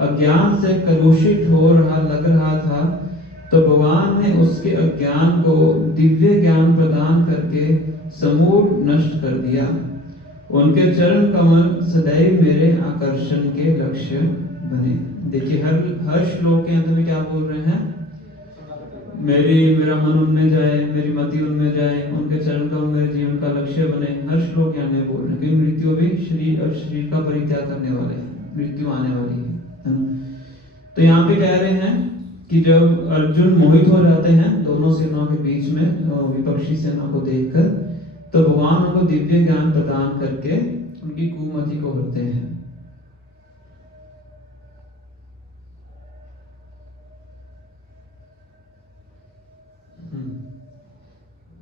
अज्ञान से कलुषित लग रहा था, तो भगवान ने उसके अज्ञान को दिव्य ज्ञान प्रदान करके समूल नष्ट कर दिया। उनके चरण कमल सदैव मेरे आकर्षण के लक्ष्य बने। देखिए हर श्लोक के अंत में क्या बोल रहे हैं, मेरा मन उनमें जाए, मेरी मति उनमें जाए, उनके चरण कमल मेरे जीवन का लक्ष्य बने। हर श्लोक यहाँ में बोल रहे हैं, क्योंकि मृत्यु भी शरीर का परित्याग करने वाले हैं, मृत्यु आने वाली है। तो यहाँ पे कह रहे हैं कि जब अर्जुन मोहित हो जाते हैं दोनों सेनाओं के बीच में विपक्षी सेना को देखकर, तो भगवान उनको दिव्य ज्ञान प्रदान करके उनकी कुमति को हरते हैं।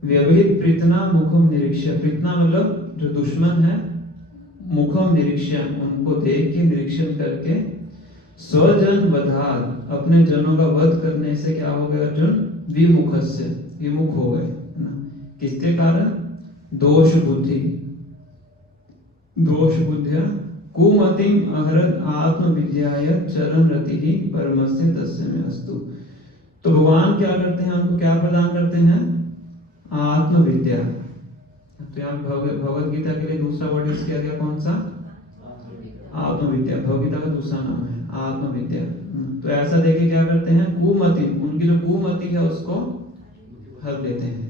व्यवहित प्रीतना मुखम निरीक्षण, प्रीतना मतलब जो दुश्मन है, मुखम निरीक्षण उनको देख के निरीक्षण करके, स्वजन वधात अपने जनों का वध करने से क्या हो गए अर्जुन, विमुखस्य विमुख हो गए, है ना। किसके कारण, दोष बुद्धिया कुमतिम अहरत आत्मविद्याय चरण रति परमस्य तस्य में अस्तु। तो भगवान क्या करते हैं, हमको क्या प्रदान करते हैं? आत्मविद्या। तो यहाँ भगवत गीता के लिए दूसरा वर्ड यूज किया गया, कौन सा? आत्मविद्या। भगवत गीता का दूसरा नाम है आत्मविद्या। तो ऐसा देखे क्या करते हैं, कुमति, उनकी जो कुमति है उसको हल देते हैं।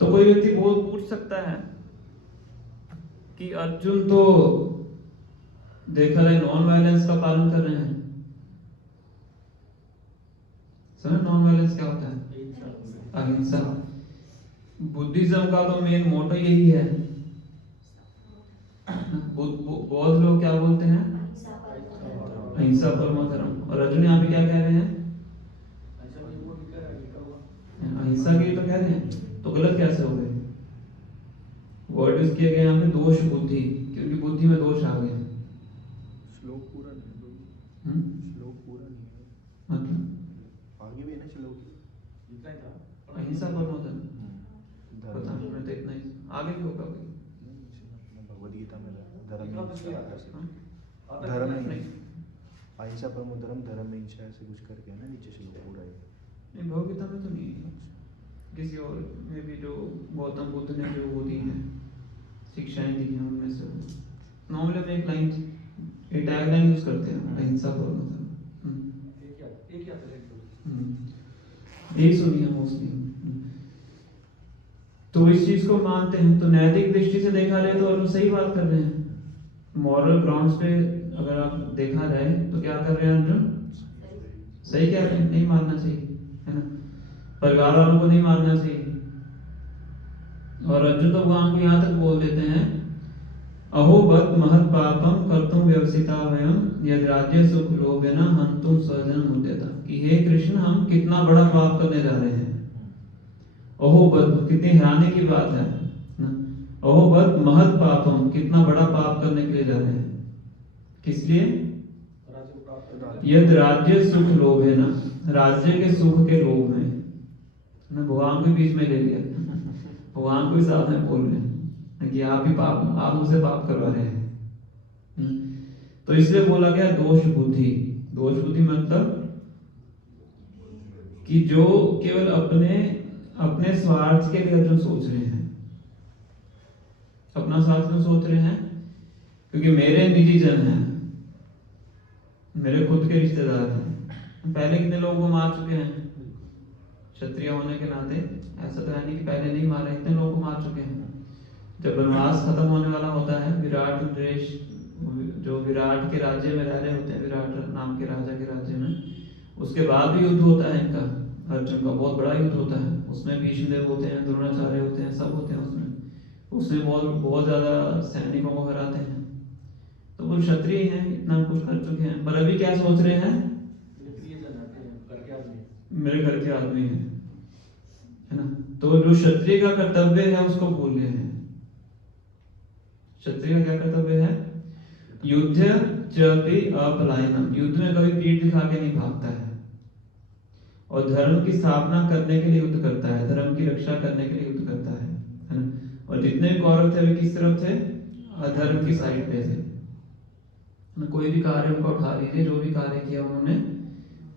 तो कोई व्यक्ति पूछ सकता है कि अर्जुन तो देखा जाए नॉन वायलेंस का पालन कर रहे हैं। समझ नॉन वायलेंस क्या होता है? अहिंसा। बुद्धिज्म का तो मेन मोटो यही है। बौद्ध लोग क्या बोलते हैं? अहिंसा परमो धर्म। और अर्जुन यहाँ पे क्या कह रहे हैं? अहिंसा के लिए तो कह रहे हैं, तो गलत कैसे हो गए? वर्ड यूज किए गए यहाँ पे दोष बुद्धि, क्योंकि बुद्धि में दोष आ गया। श्लोक पूरा नहीं, श्लोक पूरा नहीं है, मतलब आगे भी है ना श्लोक, इतना ही था। अहिंसा परमो धर्म, पता नहीं, मैं तो इतना ही, आगे भी होगा कोई। भगवद गीता में धर्म हाँ? धर्म नहीं, अहिंसा परमो धर्म, धर्म हिंसा ऐसे कुछ करके है ना, नीचे श्लोक पूरा है। नहीं भगवद गीता में तो नहीं है, किसी और में भी जो गौतम बुद्ध ने जो वो दी है शिक्षाएं दी हैं उनमें से नॉर्मली हम एक लाइन, एक टैग लाइन यूज करते हैं, अहिंसा परमो धर्म। एक क्या था यही सुनी है मोस्टली। तो इस चीज को मानते हैं। तो नैतिक दृष्टि से देखा जाए तो अर्जुन सही बात कर रहे हैं। मॉरल ग्राउंड्स पे अगर आप देखा जाए तो क्या कर रहे हैं अर्जुन? सही कह रहे हैं, नहीं मारना चाहिए, है ना? परिवार वालों को नहीं मारना चाहिए। और अर्जुन तो भगवान को यहाँ तक बोल देते हैं, अहो बत महत् पापम कर्तुम व्यवसिता वयम यद राज्य सुख लोभेन हन्तुम स्वजन मुद्यता। कि हे कृष्ण, हम कितना बड़ा पाप करने जा रहे हैं। अहो बत, कितनी हैरानी की बात है ना? अहो बत महत् पापम, कितना बड़ा पाप करने के लिए जा रहे हैं। किस लिए? यद राज्य सुख लोभेन, राज्य के सुख के लोभ में। भगवान को बीच में ले लिया, भगवान को भी साथ में बोल रहे हैं कि आप मुझसे पाप करवा रहे हैं। तो इसलिए बोला गया दोष बुद्धि। दोष बुद्धि मतलब कि जो केवल अपने स्वार्थ के लिए अर्जुन सोच रहे हैं। अपना स्वार्थ में सोच रहे हैं क्योंकि मेरे निजी जन हैं, मेरे खुद के रिश्तेदार हैं। पहले कितने लोगों को मार चुके हैं क्षत्रिय होने के नाते। ऐसा तो है नहीं कि पहले नहीं मारे, इतने लोगों को मार चुके हैं। जब वनवास खत्म होने वाला होता है, विराट देश जो विराट के राज्य में रह रहे होते हैं, विराट नाम के राजा के राज्य में, उसके बाद भी युद्ध होता है इनका, अर्जुन का बहुत बड़ा युद्ध होता है। उसमें भीष्मदेव होते हैं, द्रोणाचार्य होते हैं, सब होते हैं उसमें बहुत ज्यादा सैनिकों को हराते हैं। तो वो क्षत्रिय हैं, इतना कुछ कर चुके हैं, पर अभी क्या सोच रहे हैं? मेरे घर के आदमी है ना? तो जो क्षत्रिय का कर्तव्य है उसको भूल गए हैं। क्षत्रिय का क्या कर्तव्य है? युद्ध चपि अपलायनम, युद्ध में कभी पीठ दिखा के नहीं भागता है, और धर्म की स्थापना करने के लिए युद्ध करता है, धर्म की रक्षा करने के लिए युद्ध करता है ना? और जितने भी कौरव थे वे किस तरफ थे? अधर्म की साइड पे थे। कोई भी कार्य उनका उठा लीजिए, जो भी कार्य किया उन्होंने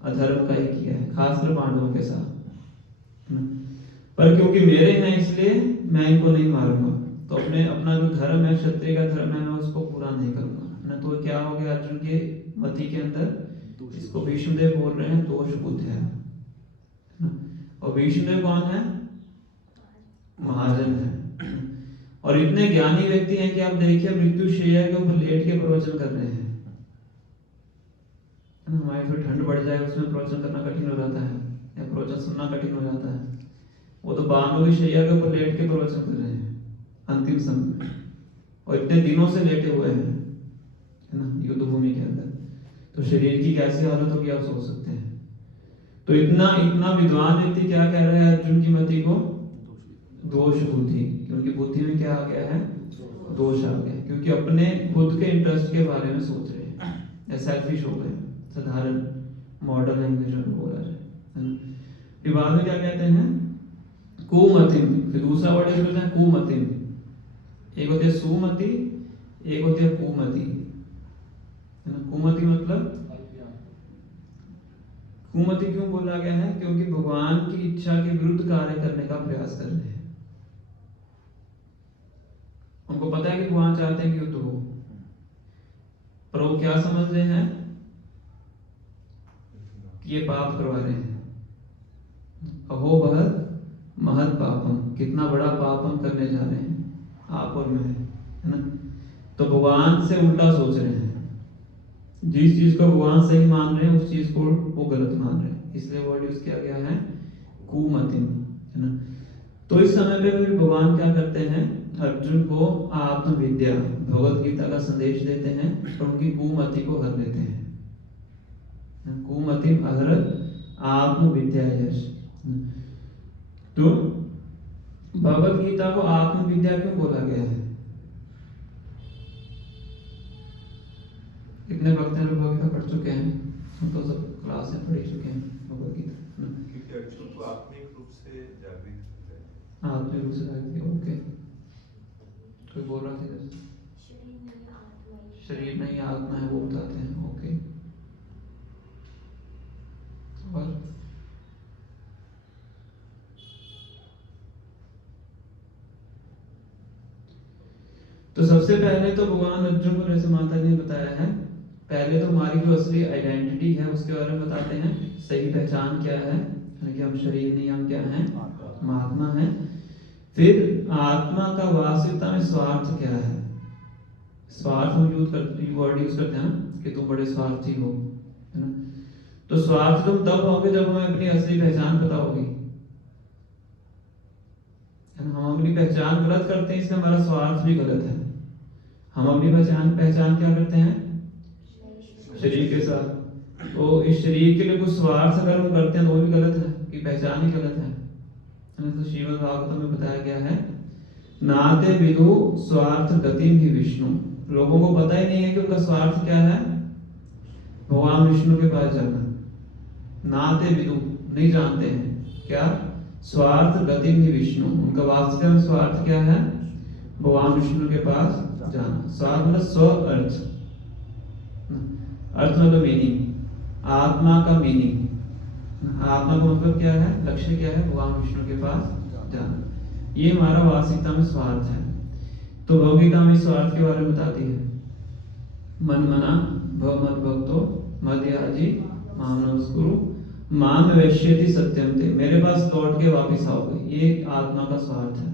अधर्म का ही किया है, खासकर पांडवों के साथ। पर क्योंकि मेरे हैं इसलिए मैं इनको नहीं मारूंगा। तो अपना जो धर्म है, क्षत्रिय का धर्म है, मैं उसको पूरा नहीं करूंगा ना। तो क्या हो गया अर्जुन के मति के अंदर? इसको भीष्मदेव बोल रहे हैं दोष बुद्ध है। और भीष्मदेव कौन है? महाजन है, और इतने ज्ञानी व्यक्ति हैं कि आप देखिए मृत्यु शैया के ऊपर लेट के प्रवचन कर रहे हैं। हमारी थोड़ी ठंड बढ़ जाए उसमें प्रवचन करना कठिन हो जाता है, या प्रवचन सुनना कठिन हो जाता है। वो तो बानों की शैया के ऊपर लेट के प्रवचन कर रहे हैं अंतिम समय, और इतने दिनों से लेटे हुए हैं, है ना, युद्ध भूमि के अंदर। तो शरीर की कैसी हालत होगी आप सोच सकते हैं। तो इतना विद्वान व्यक्ति क्या कह रहा है अर्जुन की मति को? दोष बुद्धि। क्योंकि बुद्धि में क्या आ गया है? दोष आ गया, क्योंकि अपने खुद के इंटरेस्ट के बारे में सोच रहे हैं, सेल्फिश हो गए। साधारण मॉडर्न लैंग्वेज में बोला जाए, है ना? फिर बाद में क्या कहते हैं? कुमतिम, फिर दूसरा वर्ड यूज करते हैं कुमतिम। एक होती है सुमति, एक होती है कुमति, है ना। कुमति मतलब, कुमति क्यों बोला गया है? क्योंकि भगवान की इच्छा के विरुद्ध कार्य करने का प्रयास कर रहे हैं। उनको पता है कि भगवान चाहते हैं कि युद्ध हो, पर वो क्या समझ रहे हैं कि ये पाप करवा रहे हैं। अहो बहुत महत पापम, कितना बड़ा पाप हम करने जा रहे हैं आप और मैं, है ना। तो भगवान से उल्टा सोच रहे हैं, जिस चीज को भगवान सही मान रहे हैं उस चीज को वो गलत मान रहे हैं, इसलिए वर्ड यूज किया गया है कुमतिम, है ना। तो इस समय पे फिर भगवान क्या करते हैं, अर्जुन को आत्मविद्या भगवत गीता का संदेश देते हैं और उनकी कुमति को हर लेते हैं। कुमतिम अहरत आत्मविद्या यश। तो भगवत गीता को आत्मविद्या क्यों बोला गया है? कितने भक्त हैं भगवत गीता पढ़ चुके हैं? हम तो सब क्लास में पढ़ ही चुके हैं भगवत गीता, क्योंकि अर्जुन को आत्मिक रूप से जागृत होता है। आत्मिक रूप से जागृत है। ओके, कोई बोल रहा था शरीर नहीं आत्मा है वो बताते हैं। ओके, और तो सबसे पहले तो भगवान अर्जुन को, जैसे माता जी ने बताया है, पहले तो हमारी जो असली आइडेंटिटी है उसके बारे में बताते हैं, सही पहचान क्या है कि हम शरीर नहीं, हम क्या हैं, महात्मा हैं। फिर आत्मा का वास्तविकता में स्वार्थ क्या है। स्वार्थ हम यूज करते हैं ना कि तुम बड़े स्वार्थी हो, है ना। तो स्वार्थ तुम तब होगे जब हमें अपनी असली पहचान पता होगी, है ना। हम अपनी पहचान गलत करते हैं, इसलिए हमारा स्वार्थ भी गलत है। हम अपनी पहचान क्या करते हैं, शरीर के साथ। तो इस शरीर के लिए कुछ स्वार्थ अगर हम करते हैं तो वो भी गलत है, कि पहचान ही गलत है। तो श्रीमद् भागवतम में बताया गया है, नाते विदु स्वार्थ गतिम ही विष्णु। लोगों को पता ही नहीं है कि उनका स्वार्थ क्या है, भगवान विष्णु के पास जाना। नाते विदु, नहीं जानते हैं क्या, स्वार्थ गतिम ही विष्णु। उनका वास्तविक स्वार्थ क्या है, भगवान विष्णु के पास जाना। स्वार्थ मतलब स्व अर्थ, अर्थ मतलब मीनिंग, आत्मा का मीनिंग। आत्मा का मतलब क्या है, लक्ष्य क्या है, भगवान विष्णु के पास जाना। ये हमारा वास्तविकता में स्वार्थ है। तो भगवद्गीता में स्वार्थ के बारे में बताती है, मन मना भव मत भक्तो मद याजी माम नमस्कुरु माम वैश्यति सत्यम ते, मेरे पास लौट के वापस आओगे, ये आत्मा का स्वार्थ है।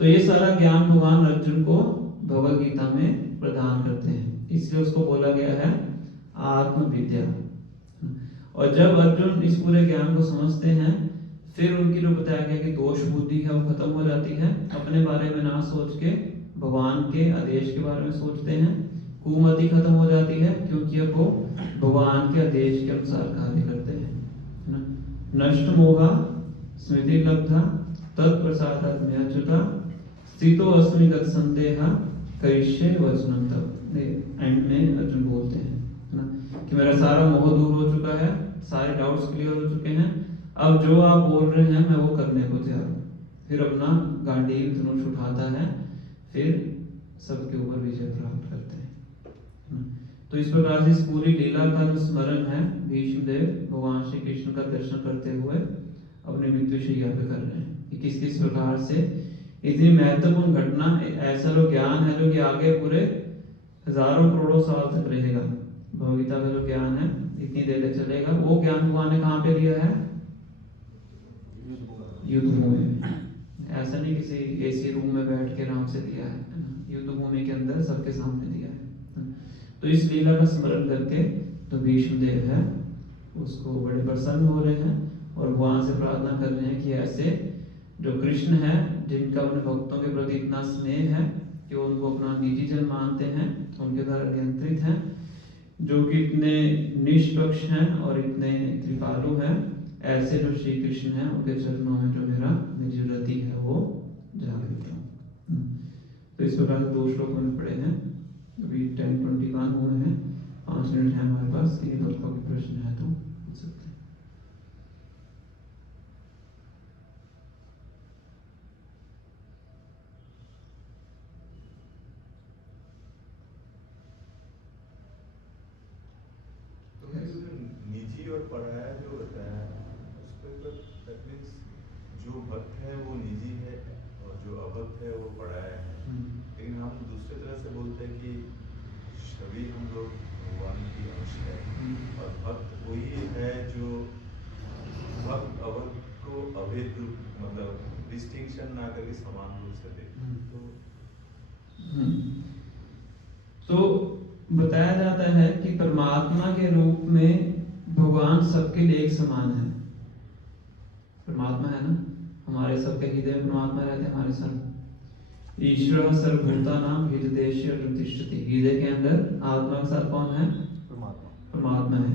तो ये सारा ज्ञान भगवान अर्जुन को भगवद गीता में प्रदान करते हैं, इसलिए उसको बोला गया है आत्मविद्या। और जब अर्जुन इस पूरे ज्ञान को समझते हैं, फिर उनकी जो बताया गया कि दोष बुद्धि है वो खत्म हो जाती है। अपने बारे में ना सोच के भगवान के आदेश के बारे में सोचते हैं। कुमति खत्म हो जाती है, क्योंकि अब वो भगवान के आदेश के अनुसार कार्य करते हैं। नष्ट मोहा स्मृति लब्धा तत्प्रसादात् मे अच्युता स्थितो अस्मि गत संदेह करिष्ये वचनं तव। एंड में अर्जुन बोलते हैं ना कि मेरा सारा मोह दूर हो चुका है, सारे डाउट्स क्लियर हो चुके हैं, अब जो आप बोल रहे हैं मैं वो करने को तैयार हूँ। फिर अपना गांडीव धनुष उठाता है, फिर सबके ऊपर विजय प्राप्त करते हैं। तो इस प्रकार से इस पूरी लीला का जो स्मरण है, भीष्म देव भगवान श्री कृष्ण का दर्शन करते हुए अपने मृत्युशैया पे कर रहे हैं कि किस किस प्रकार से इतनी महत्वपूर्ण घटना, ऐसा जो ज्ञान है जो कि आगे पूरे हजारों करोड़ों साल तक रहेगा। भगवद्गीता का जो ज्ञान है इतनी देर तक चलेगा, वो ज्ञान भगवान ने कहाँ पे दिया है, युद्ध भूमि में। ऐसा नहीं किसी एसी रूम में बैठ के आराम से दिया है, युद्ध भूमि के अंदर सबके सामने दिया है। तो इस लीला का स्मरण करके तो भीष्म देव है उसको बड़े प्रसन्न हो रहे हैं और भगवान से प्रार्थना कर रहे हैं कि ऐसे जो कृष्ण है, जिनका अपने भक्तों के प्रति इतना स्नेह है कि वो उनको अपना निजी जन मानते हैं, उनके द्वारा नियंत्रित हैं, जो कि इतने निष्पक्ष हैं और इतने कृपालु हैं, ऐसे जो श्री कृष्ण हैं उनके चरणों में जो मेरी रति है वो जागृत हो। तो इस प्रकार से 2 श्लोकों में पढ़े हैं, अभी 10:21 हुए हैं, 5 मिनट है हमारे पास। ये भक्तों के प्रश्न है तो पूछ सकते हैं। ऊपर पढ़ाया जो बताया उस पर दैट मीन्स जो भक्त है वो निजी है और जो अभक्त है वो पढ़ाया है, लेकिन हम दूसरी तरह से बोलते हैं कि सभी हम लोग भगवान की अंश है और भक्त वही है जो भक्त अभक्त को अभेद रूप मतलब डिस्टिंक्शन ना करके समान रूप से देखे। तो बताया जाता है कि परमात्मा के रूप में भगवान सबके लिए एक समान है। परमात्मा है ना, हमारे सबके हृदय में परमात्मा रहते हैं, हमारे संग। ईश्वर सर्वभूतानां हृदयेषु तिष्ठति। हृदय के अंदर आत्मा के साथ कौन है? परमात्मा है।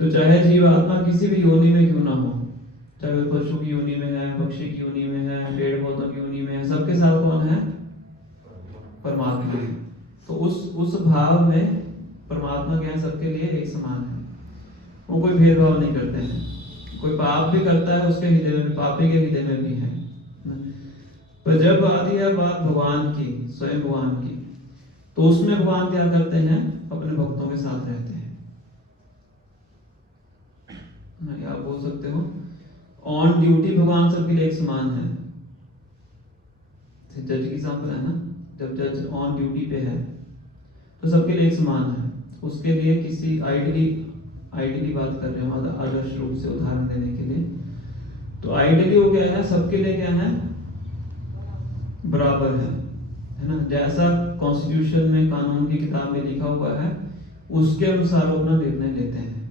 तो चाहे जीवात्मा किसी भी योनि में क्यों ना हो, चाहे वो पशु की योनि में है, पक्षी की योनि में है, पेड़ पौधों की योनि में है, सबके साथ कौन है? परमात्मा है। तो उस भाव में परमात्मा के यहाँ सबके लिए एक समान है। वो कोई भेदभाव नहीं करते हैं। कोई पाप भी करता है उसके हृदय में, पापी के हृदय में भी है। पर जब आती है बात भगवान की, स्वयं भगवान की, तो उसमें भगवान क्या करते हैं? अपने भक्तों के साथ रहते हैं। आप बोल सकते हो ऑन ड्यूटी भगवान सबके लिए एक समान है। जज की एग्जांपल है ना, जब जज ऑन ड्यूटी पे है तो सबके लिए एक समान है। उसके लिए किसी आइडियली बात कर रहे हो, आदर्श रूप से उदाहरण देने के लिए, तो आइडियली वो क्या है? सबके लिए क्या है? बराबर है ना। जैसा कॉन्स्टिट्यूशन में, कानून की किताब में लिखा हुआ है उसके अनुसार वो अपना निर्णय लेते हैं,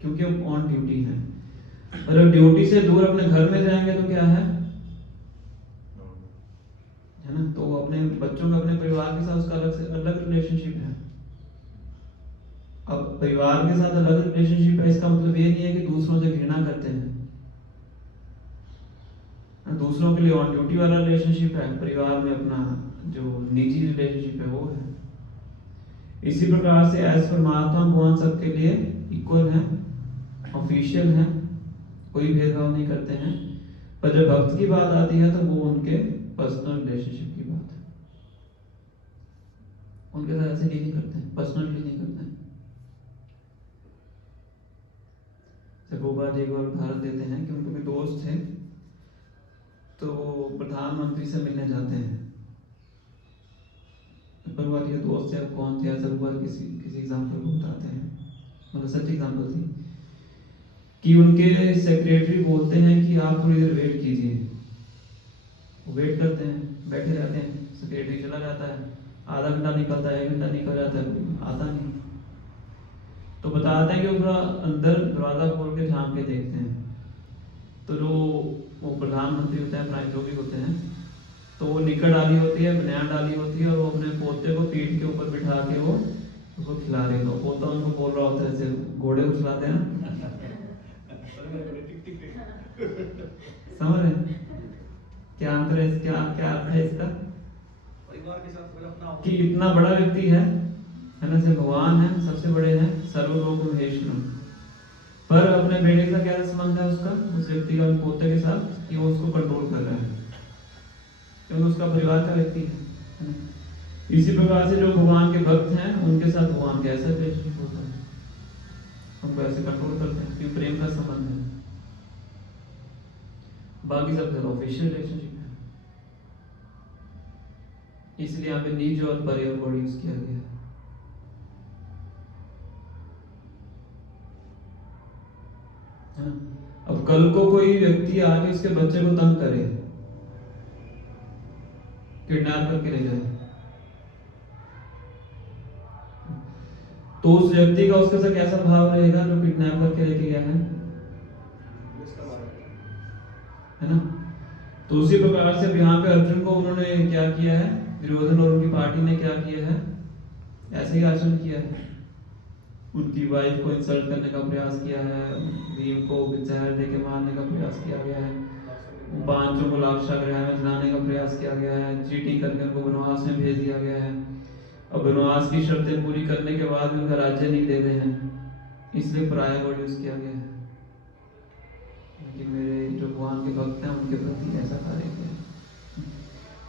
क्योंकि वो ऑन ड्यूटी है। और जब ड्यूटी से दूर अपने घर में जाएंगे तो क्या है ना, तो वो अपने बच्चों का, अपने परिवार के साथ उसका अलग रिलेशनशिप है। अब परिवार के साथ अलग रिलेशनशिप है, इसका मतलब ये नहीं है कि दूसरों से घृणा करते हैं। दूसरों के लिए ऑन ड्यूटी वाला रिलेशनशिप है, परिवार में अपना जो निजी रिलेशनशिप है वो है। इसी प्रकार से एज परमात्मा भगवान सबके लिए इक्वल है, ऑफिशियल है, कोई भेदभाव नहीं करते हैं। पर जब भक्त की बात आती है तो वो उनके पर्सनल रिलेशनशिप की बात है, उनके साथ ऐसे डील नहीं करते हैं, पर्सनल डील नहीं करते हैं। गोपाल जी को उदाहरण देते हैं कि उनके दोस्त थे, तो प्रधानमंत्री से मिलने जाते हैं। प्रभुपाद के दोस्त है, कौन थे? प्रभुपाद किसी एग्जाम्पल को बताते हैं, मतलब सच एग्जाम्पल थी कि उनके सेक्रेटरी बोलते हैं कि आप थोड़ी देर वेट कीजिए। वो वेट करते हैं, बैठे रहते हैं, सेक्रेटरी चला जाता है, आधा घंटा निकलता है, 1 घंटा निकल जाता है, आता नहीं। तो बताते हैं कि वो थोड़ा अंदर दरवाजा खोल के झांक के देखते हैं, तो जो वो प्रधानमंत्री होते हैं, प्राइम जो भी होते हैं, तो वो निकट डाली होती है, बनियान डाली होती है, और वो अपने पोते को पीठ के ऊपर बिठा के वो उसको खिला रहे हो। पोता उनको बोल रहा होता है, जैसे घोड़े को खिलाते हैं ना, समझ रहे हैं क्या अंतर है? क्या अर्थ है इसका? परिवार के साथ अपना कि इतना बड़ा व्यक्ति है ना, से भगवान है, सबसे बड़े हैं, सर्वलोक महेश्वरम, पर अपने बेटे का क्या संबंध है उसका, उस व्यक्ति का, पोते के साथ, कि वो उसको कंट्रोल कर रहा है, क्योंकि उसका परिवार का व्यक्ति है ना। इसी प्रकार से जो भगवान के भक्त हैं उनके साथ भगवान का ऐसा रिलेशनशिप होता है, उनको ऐसे कंट्रोल करते हैं, क्योंकि प्रेम का संबंध है। बाकी सब ऑफिशियल रिलेशनशिप है, इसलिए यहाँ पे निज और परे और वर्ड यूज किया गया है। अब कल को कोई व्यक्ति आके उसके बच्चे को तंग करे, किडनैप करके ले जाए, तो उस व्यक्ति का उसके साथ कैसा भाव रहेगा जो किडनैप करके लेके गया है ना। तो उसी प्रकार से यहाँ पे अर्जुन को उन्होंने क्या किया है, दुर्योधन और उनकी पार्टी ने क्या किया है, ऐसे ही आचरण किया है। उनकी वाइफ को इंसल्ट करने का प्रयास किया है, भीम को जहर दे के मारने का प्रयास किया गया है, पांचों को लाक्षागृह में जलाने का प्रयास किया गया है, चीटिंग करके उनको वनवास में भेज दिया गया है। अब वनवास की शर्तें पूरी करने के बाद भी उनका राज्य नहीं दे रहे हैं, इसलिए पराया वर्ड यूज किया गया है कि मेरे जो भगवान के भक्त हैं उनके प्रति ऐसा कार्य किया।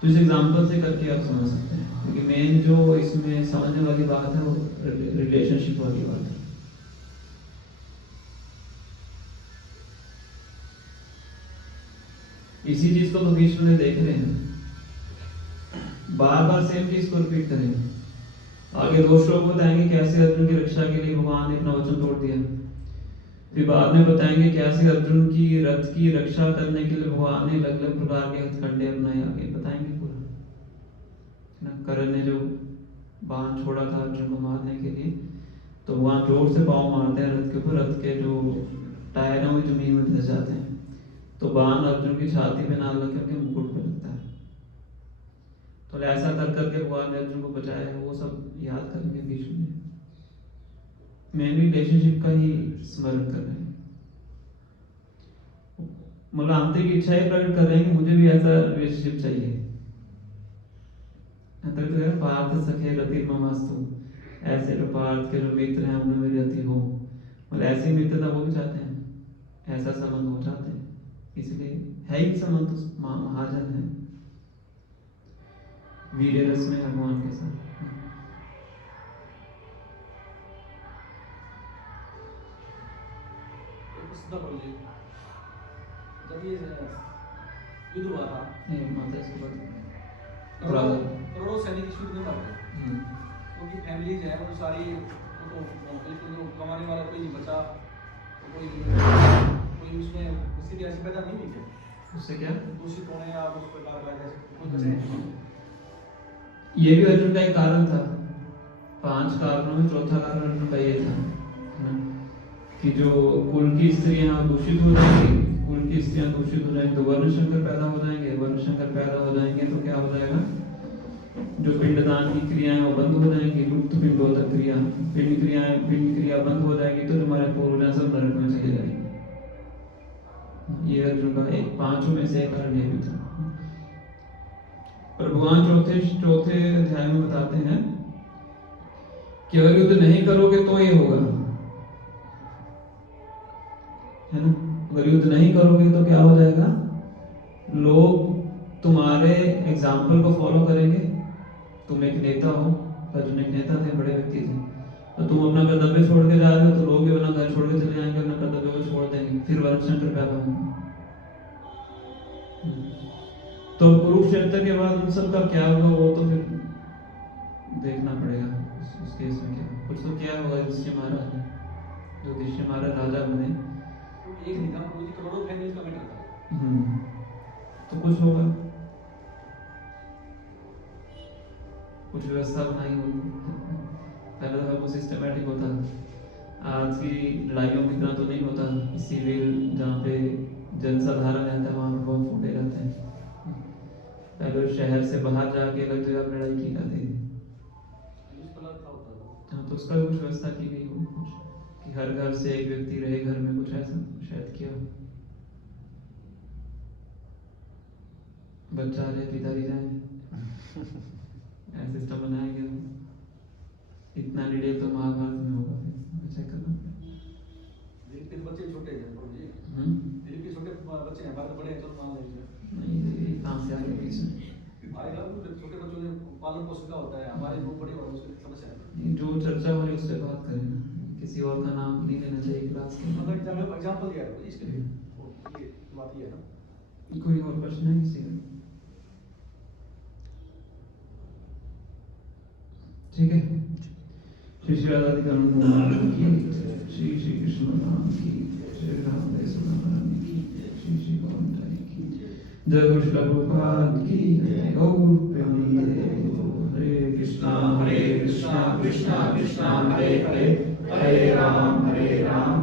तो इस एग्जाम्पल से करके आप समझ सकते हैं, क्योंकि मेन जो इसमें समझने वाली बात है वो रिलेशनशिप वाली बात है। इसी चीज को तो कृष्ण ने देख रहे हैं, बार बार सेम चीज को रिपीट करेंगे। आगे 2 श्लोक बताएंगे कैसे अर्जुन की रक्षा के लिए भगवान ने अपना वचन तोड़ दिया। फिर बाद में बताएंगे कैसे अर्जुन की रथ की रक्षा करने के लिए भगवान ने अलग अलग प्रकार के हथकंडे अपनाए, आगे बताएंगे पूरा ना। कर्ण ने जो बाण छोड़ा था अर्जुन को मारने के लिए, तो वहां जोर से पाँव मारते हैं रथ के ऊपर, रथ के जो टायर हैं वो जमीन में धस जाते हैं, तो बाण अर्जुन की छाती पे ना लग के उनके मुकुट पे लगता है। तो ऐसा कर करके भगवान ने अर्जुन को बचाया है, वो सब याद करेंगे बीच में। मेन रिलेशनशिप का ही स्मरण कर रहे हैं, मतलब आंतरिक इच्छा ही प्रकट कर रहे हैं कि मुझे भी ऐसा रिलेशनशिप चाहिए। तो पार्थ सखे रति ममास्तु, ऐसे जो पार्थ के जो मित्र हैं उनमें मेरी रति हो, मतलब ऐसी मित्रता वो भी चाहते हैं, ऐसा संबंध हो चाहते हैं, इसलिए है ही संबंध तो महाजन है, वीर रस में भगवान के साथ। जब ये युद्ध हुआ था, माता इसके बाद करोड़ों सैनिक इस युद्ध में मर गए, उनकी फैमिलीज है वो सारी, वो तो बिल्कुल कमाने वाला कोई नहीं बचा, कोई उसमें स्थिति ऐसी पैदा नहीं हुई थी। उससे क्या दूषित होने या उस प्रकार का जैसे कोई बचे नहीं। ये भी अर्जुन का एक कारण था, 5 कारणों में चौथा कारण अर्जुन का ये था ना, कि जो कुल की स्त्रियां दूषित हो जाएंगी, कुल की स्त्रियां दूषित हो जाएंगी तो वर्ण शंकर पैदा हो जाएंगे, वर्ण शंकर पैदा हो जाएंगे तो क्या हो जाएगा, जो पिंडदान की क्रियाएं वो बंद हो जाएंगी, लुप्त पिंडोदक क्रिया, पिंड क्रिया बंद हो जाएगी, तो हमारे पूर्वज सब नरक में चले जाएंगे। ये अर्जुन का एक 5 में से एक कारण ये भी था। पर भगवान चौथे अध्याय में बताते हैं कि अगर युद्ध नहीं करोगे तो ये होगा, है ना। अगर युद्ध नहीं करोगे तो क्या हो जाएगा, लोग तुम्हारे एग्जाम्पल को फॉलो करेंगे। तुम एक नेता हो, अर्जुन एक नेता थे, बड़े व्यक्ति थे, तो तुम अपना कर्तव्य छोड़ के जा रहे हो तो लोग भी अपना घर छोड़ के चले जाएंगे, अपना कर्तव्य को छोड़ देंगे, फिर वर्ण शंकर पैदा होंगे। तो कुरुक्षेत्र के बाद उन सब का क्या होगा वो तो फिर देखना पड़ेगा। उस केस में क्या कुछ तो क्या होगा, युधिष्ठिर महाराज ने, जो युधिष्ठिर महाराज राजा बने, एक नहीं था, पूरी करोड़ों फैमिलीज का मैटर था। तो कुछ होगा, कुछ व्यवस्था बनाई होगी। पहले तो वो सिस्टमैटिक होता, आज की लड़ाइयों की तरह तो नहीं होता, सिविल जहाँ पे जनसाधारण रहता है वहाँ पे बहुत फूटे रहते हैं। पहले शहर से बाहर जाके अलग जगह लड़ाई की जाती थी, हाँ, तो उसका भी कुछ व्यवस्था की गई हो, कुछ कि हर घर से एक व्यक्ति रहे घर में, कुछ ऐसा शायद किया हो। बच्चा रहे पिता ही जाए, ऐसा सिस्टम बनाया गया। इतना डिटेल तो महाभारत में होगा, चेक करना। दिलीप के बच्चे छोटे हैं प्रभु जी, दिलीप के छोटे बच्चे हैं, भारत बड़े हैं तो मान लीजिए। नहीं, कहाँ से आ गया पीछे आएगा, छोटे बच्चों ने पालन पोषण का होता है, हमारे लोग बड़े और उसकी समस्या है। जो चर्चा हो रही है उससे बात करें ना, किसी और का नाम नहीं लेना चाहिए क्लास के। मतलब एग्जांपल दिया है इसके लिए, ये बात ये है ना। कोई और प्रश्न है किसी का? ठीक है। श्री श्री राधा भगवान की, श्री श्री कृष्ण भगवान की, श्री राम भगवान की, श्री श्री गौर की, जय गुरु श्री प्रभुपाद की, गौर प्रेमी हरे कृष्णा कृष्णा कृष्णा हरे हरे, हरे राम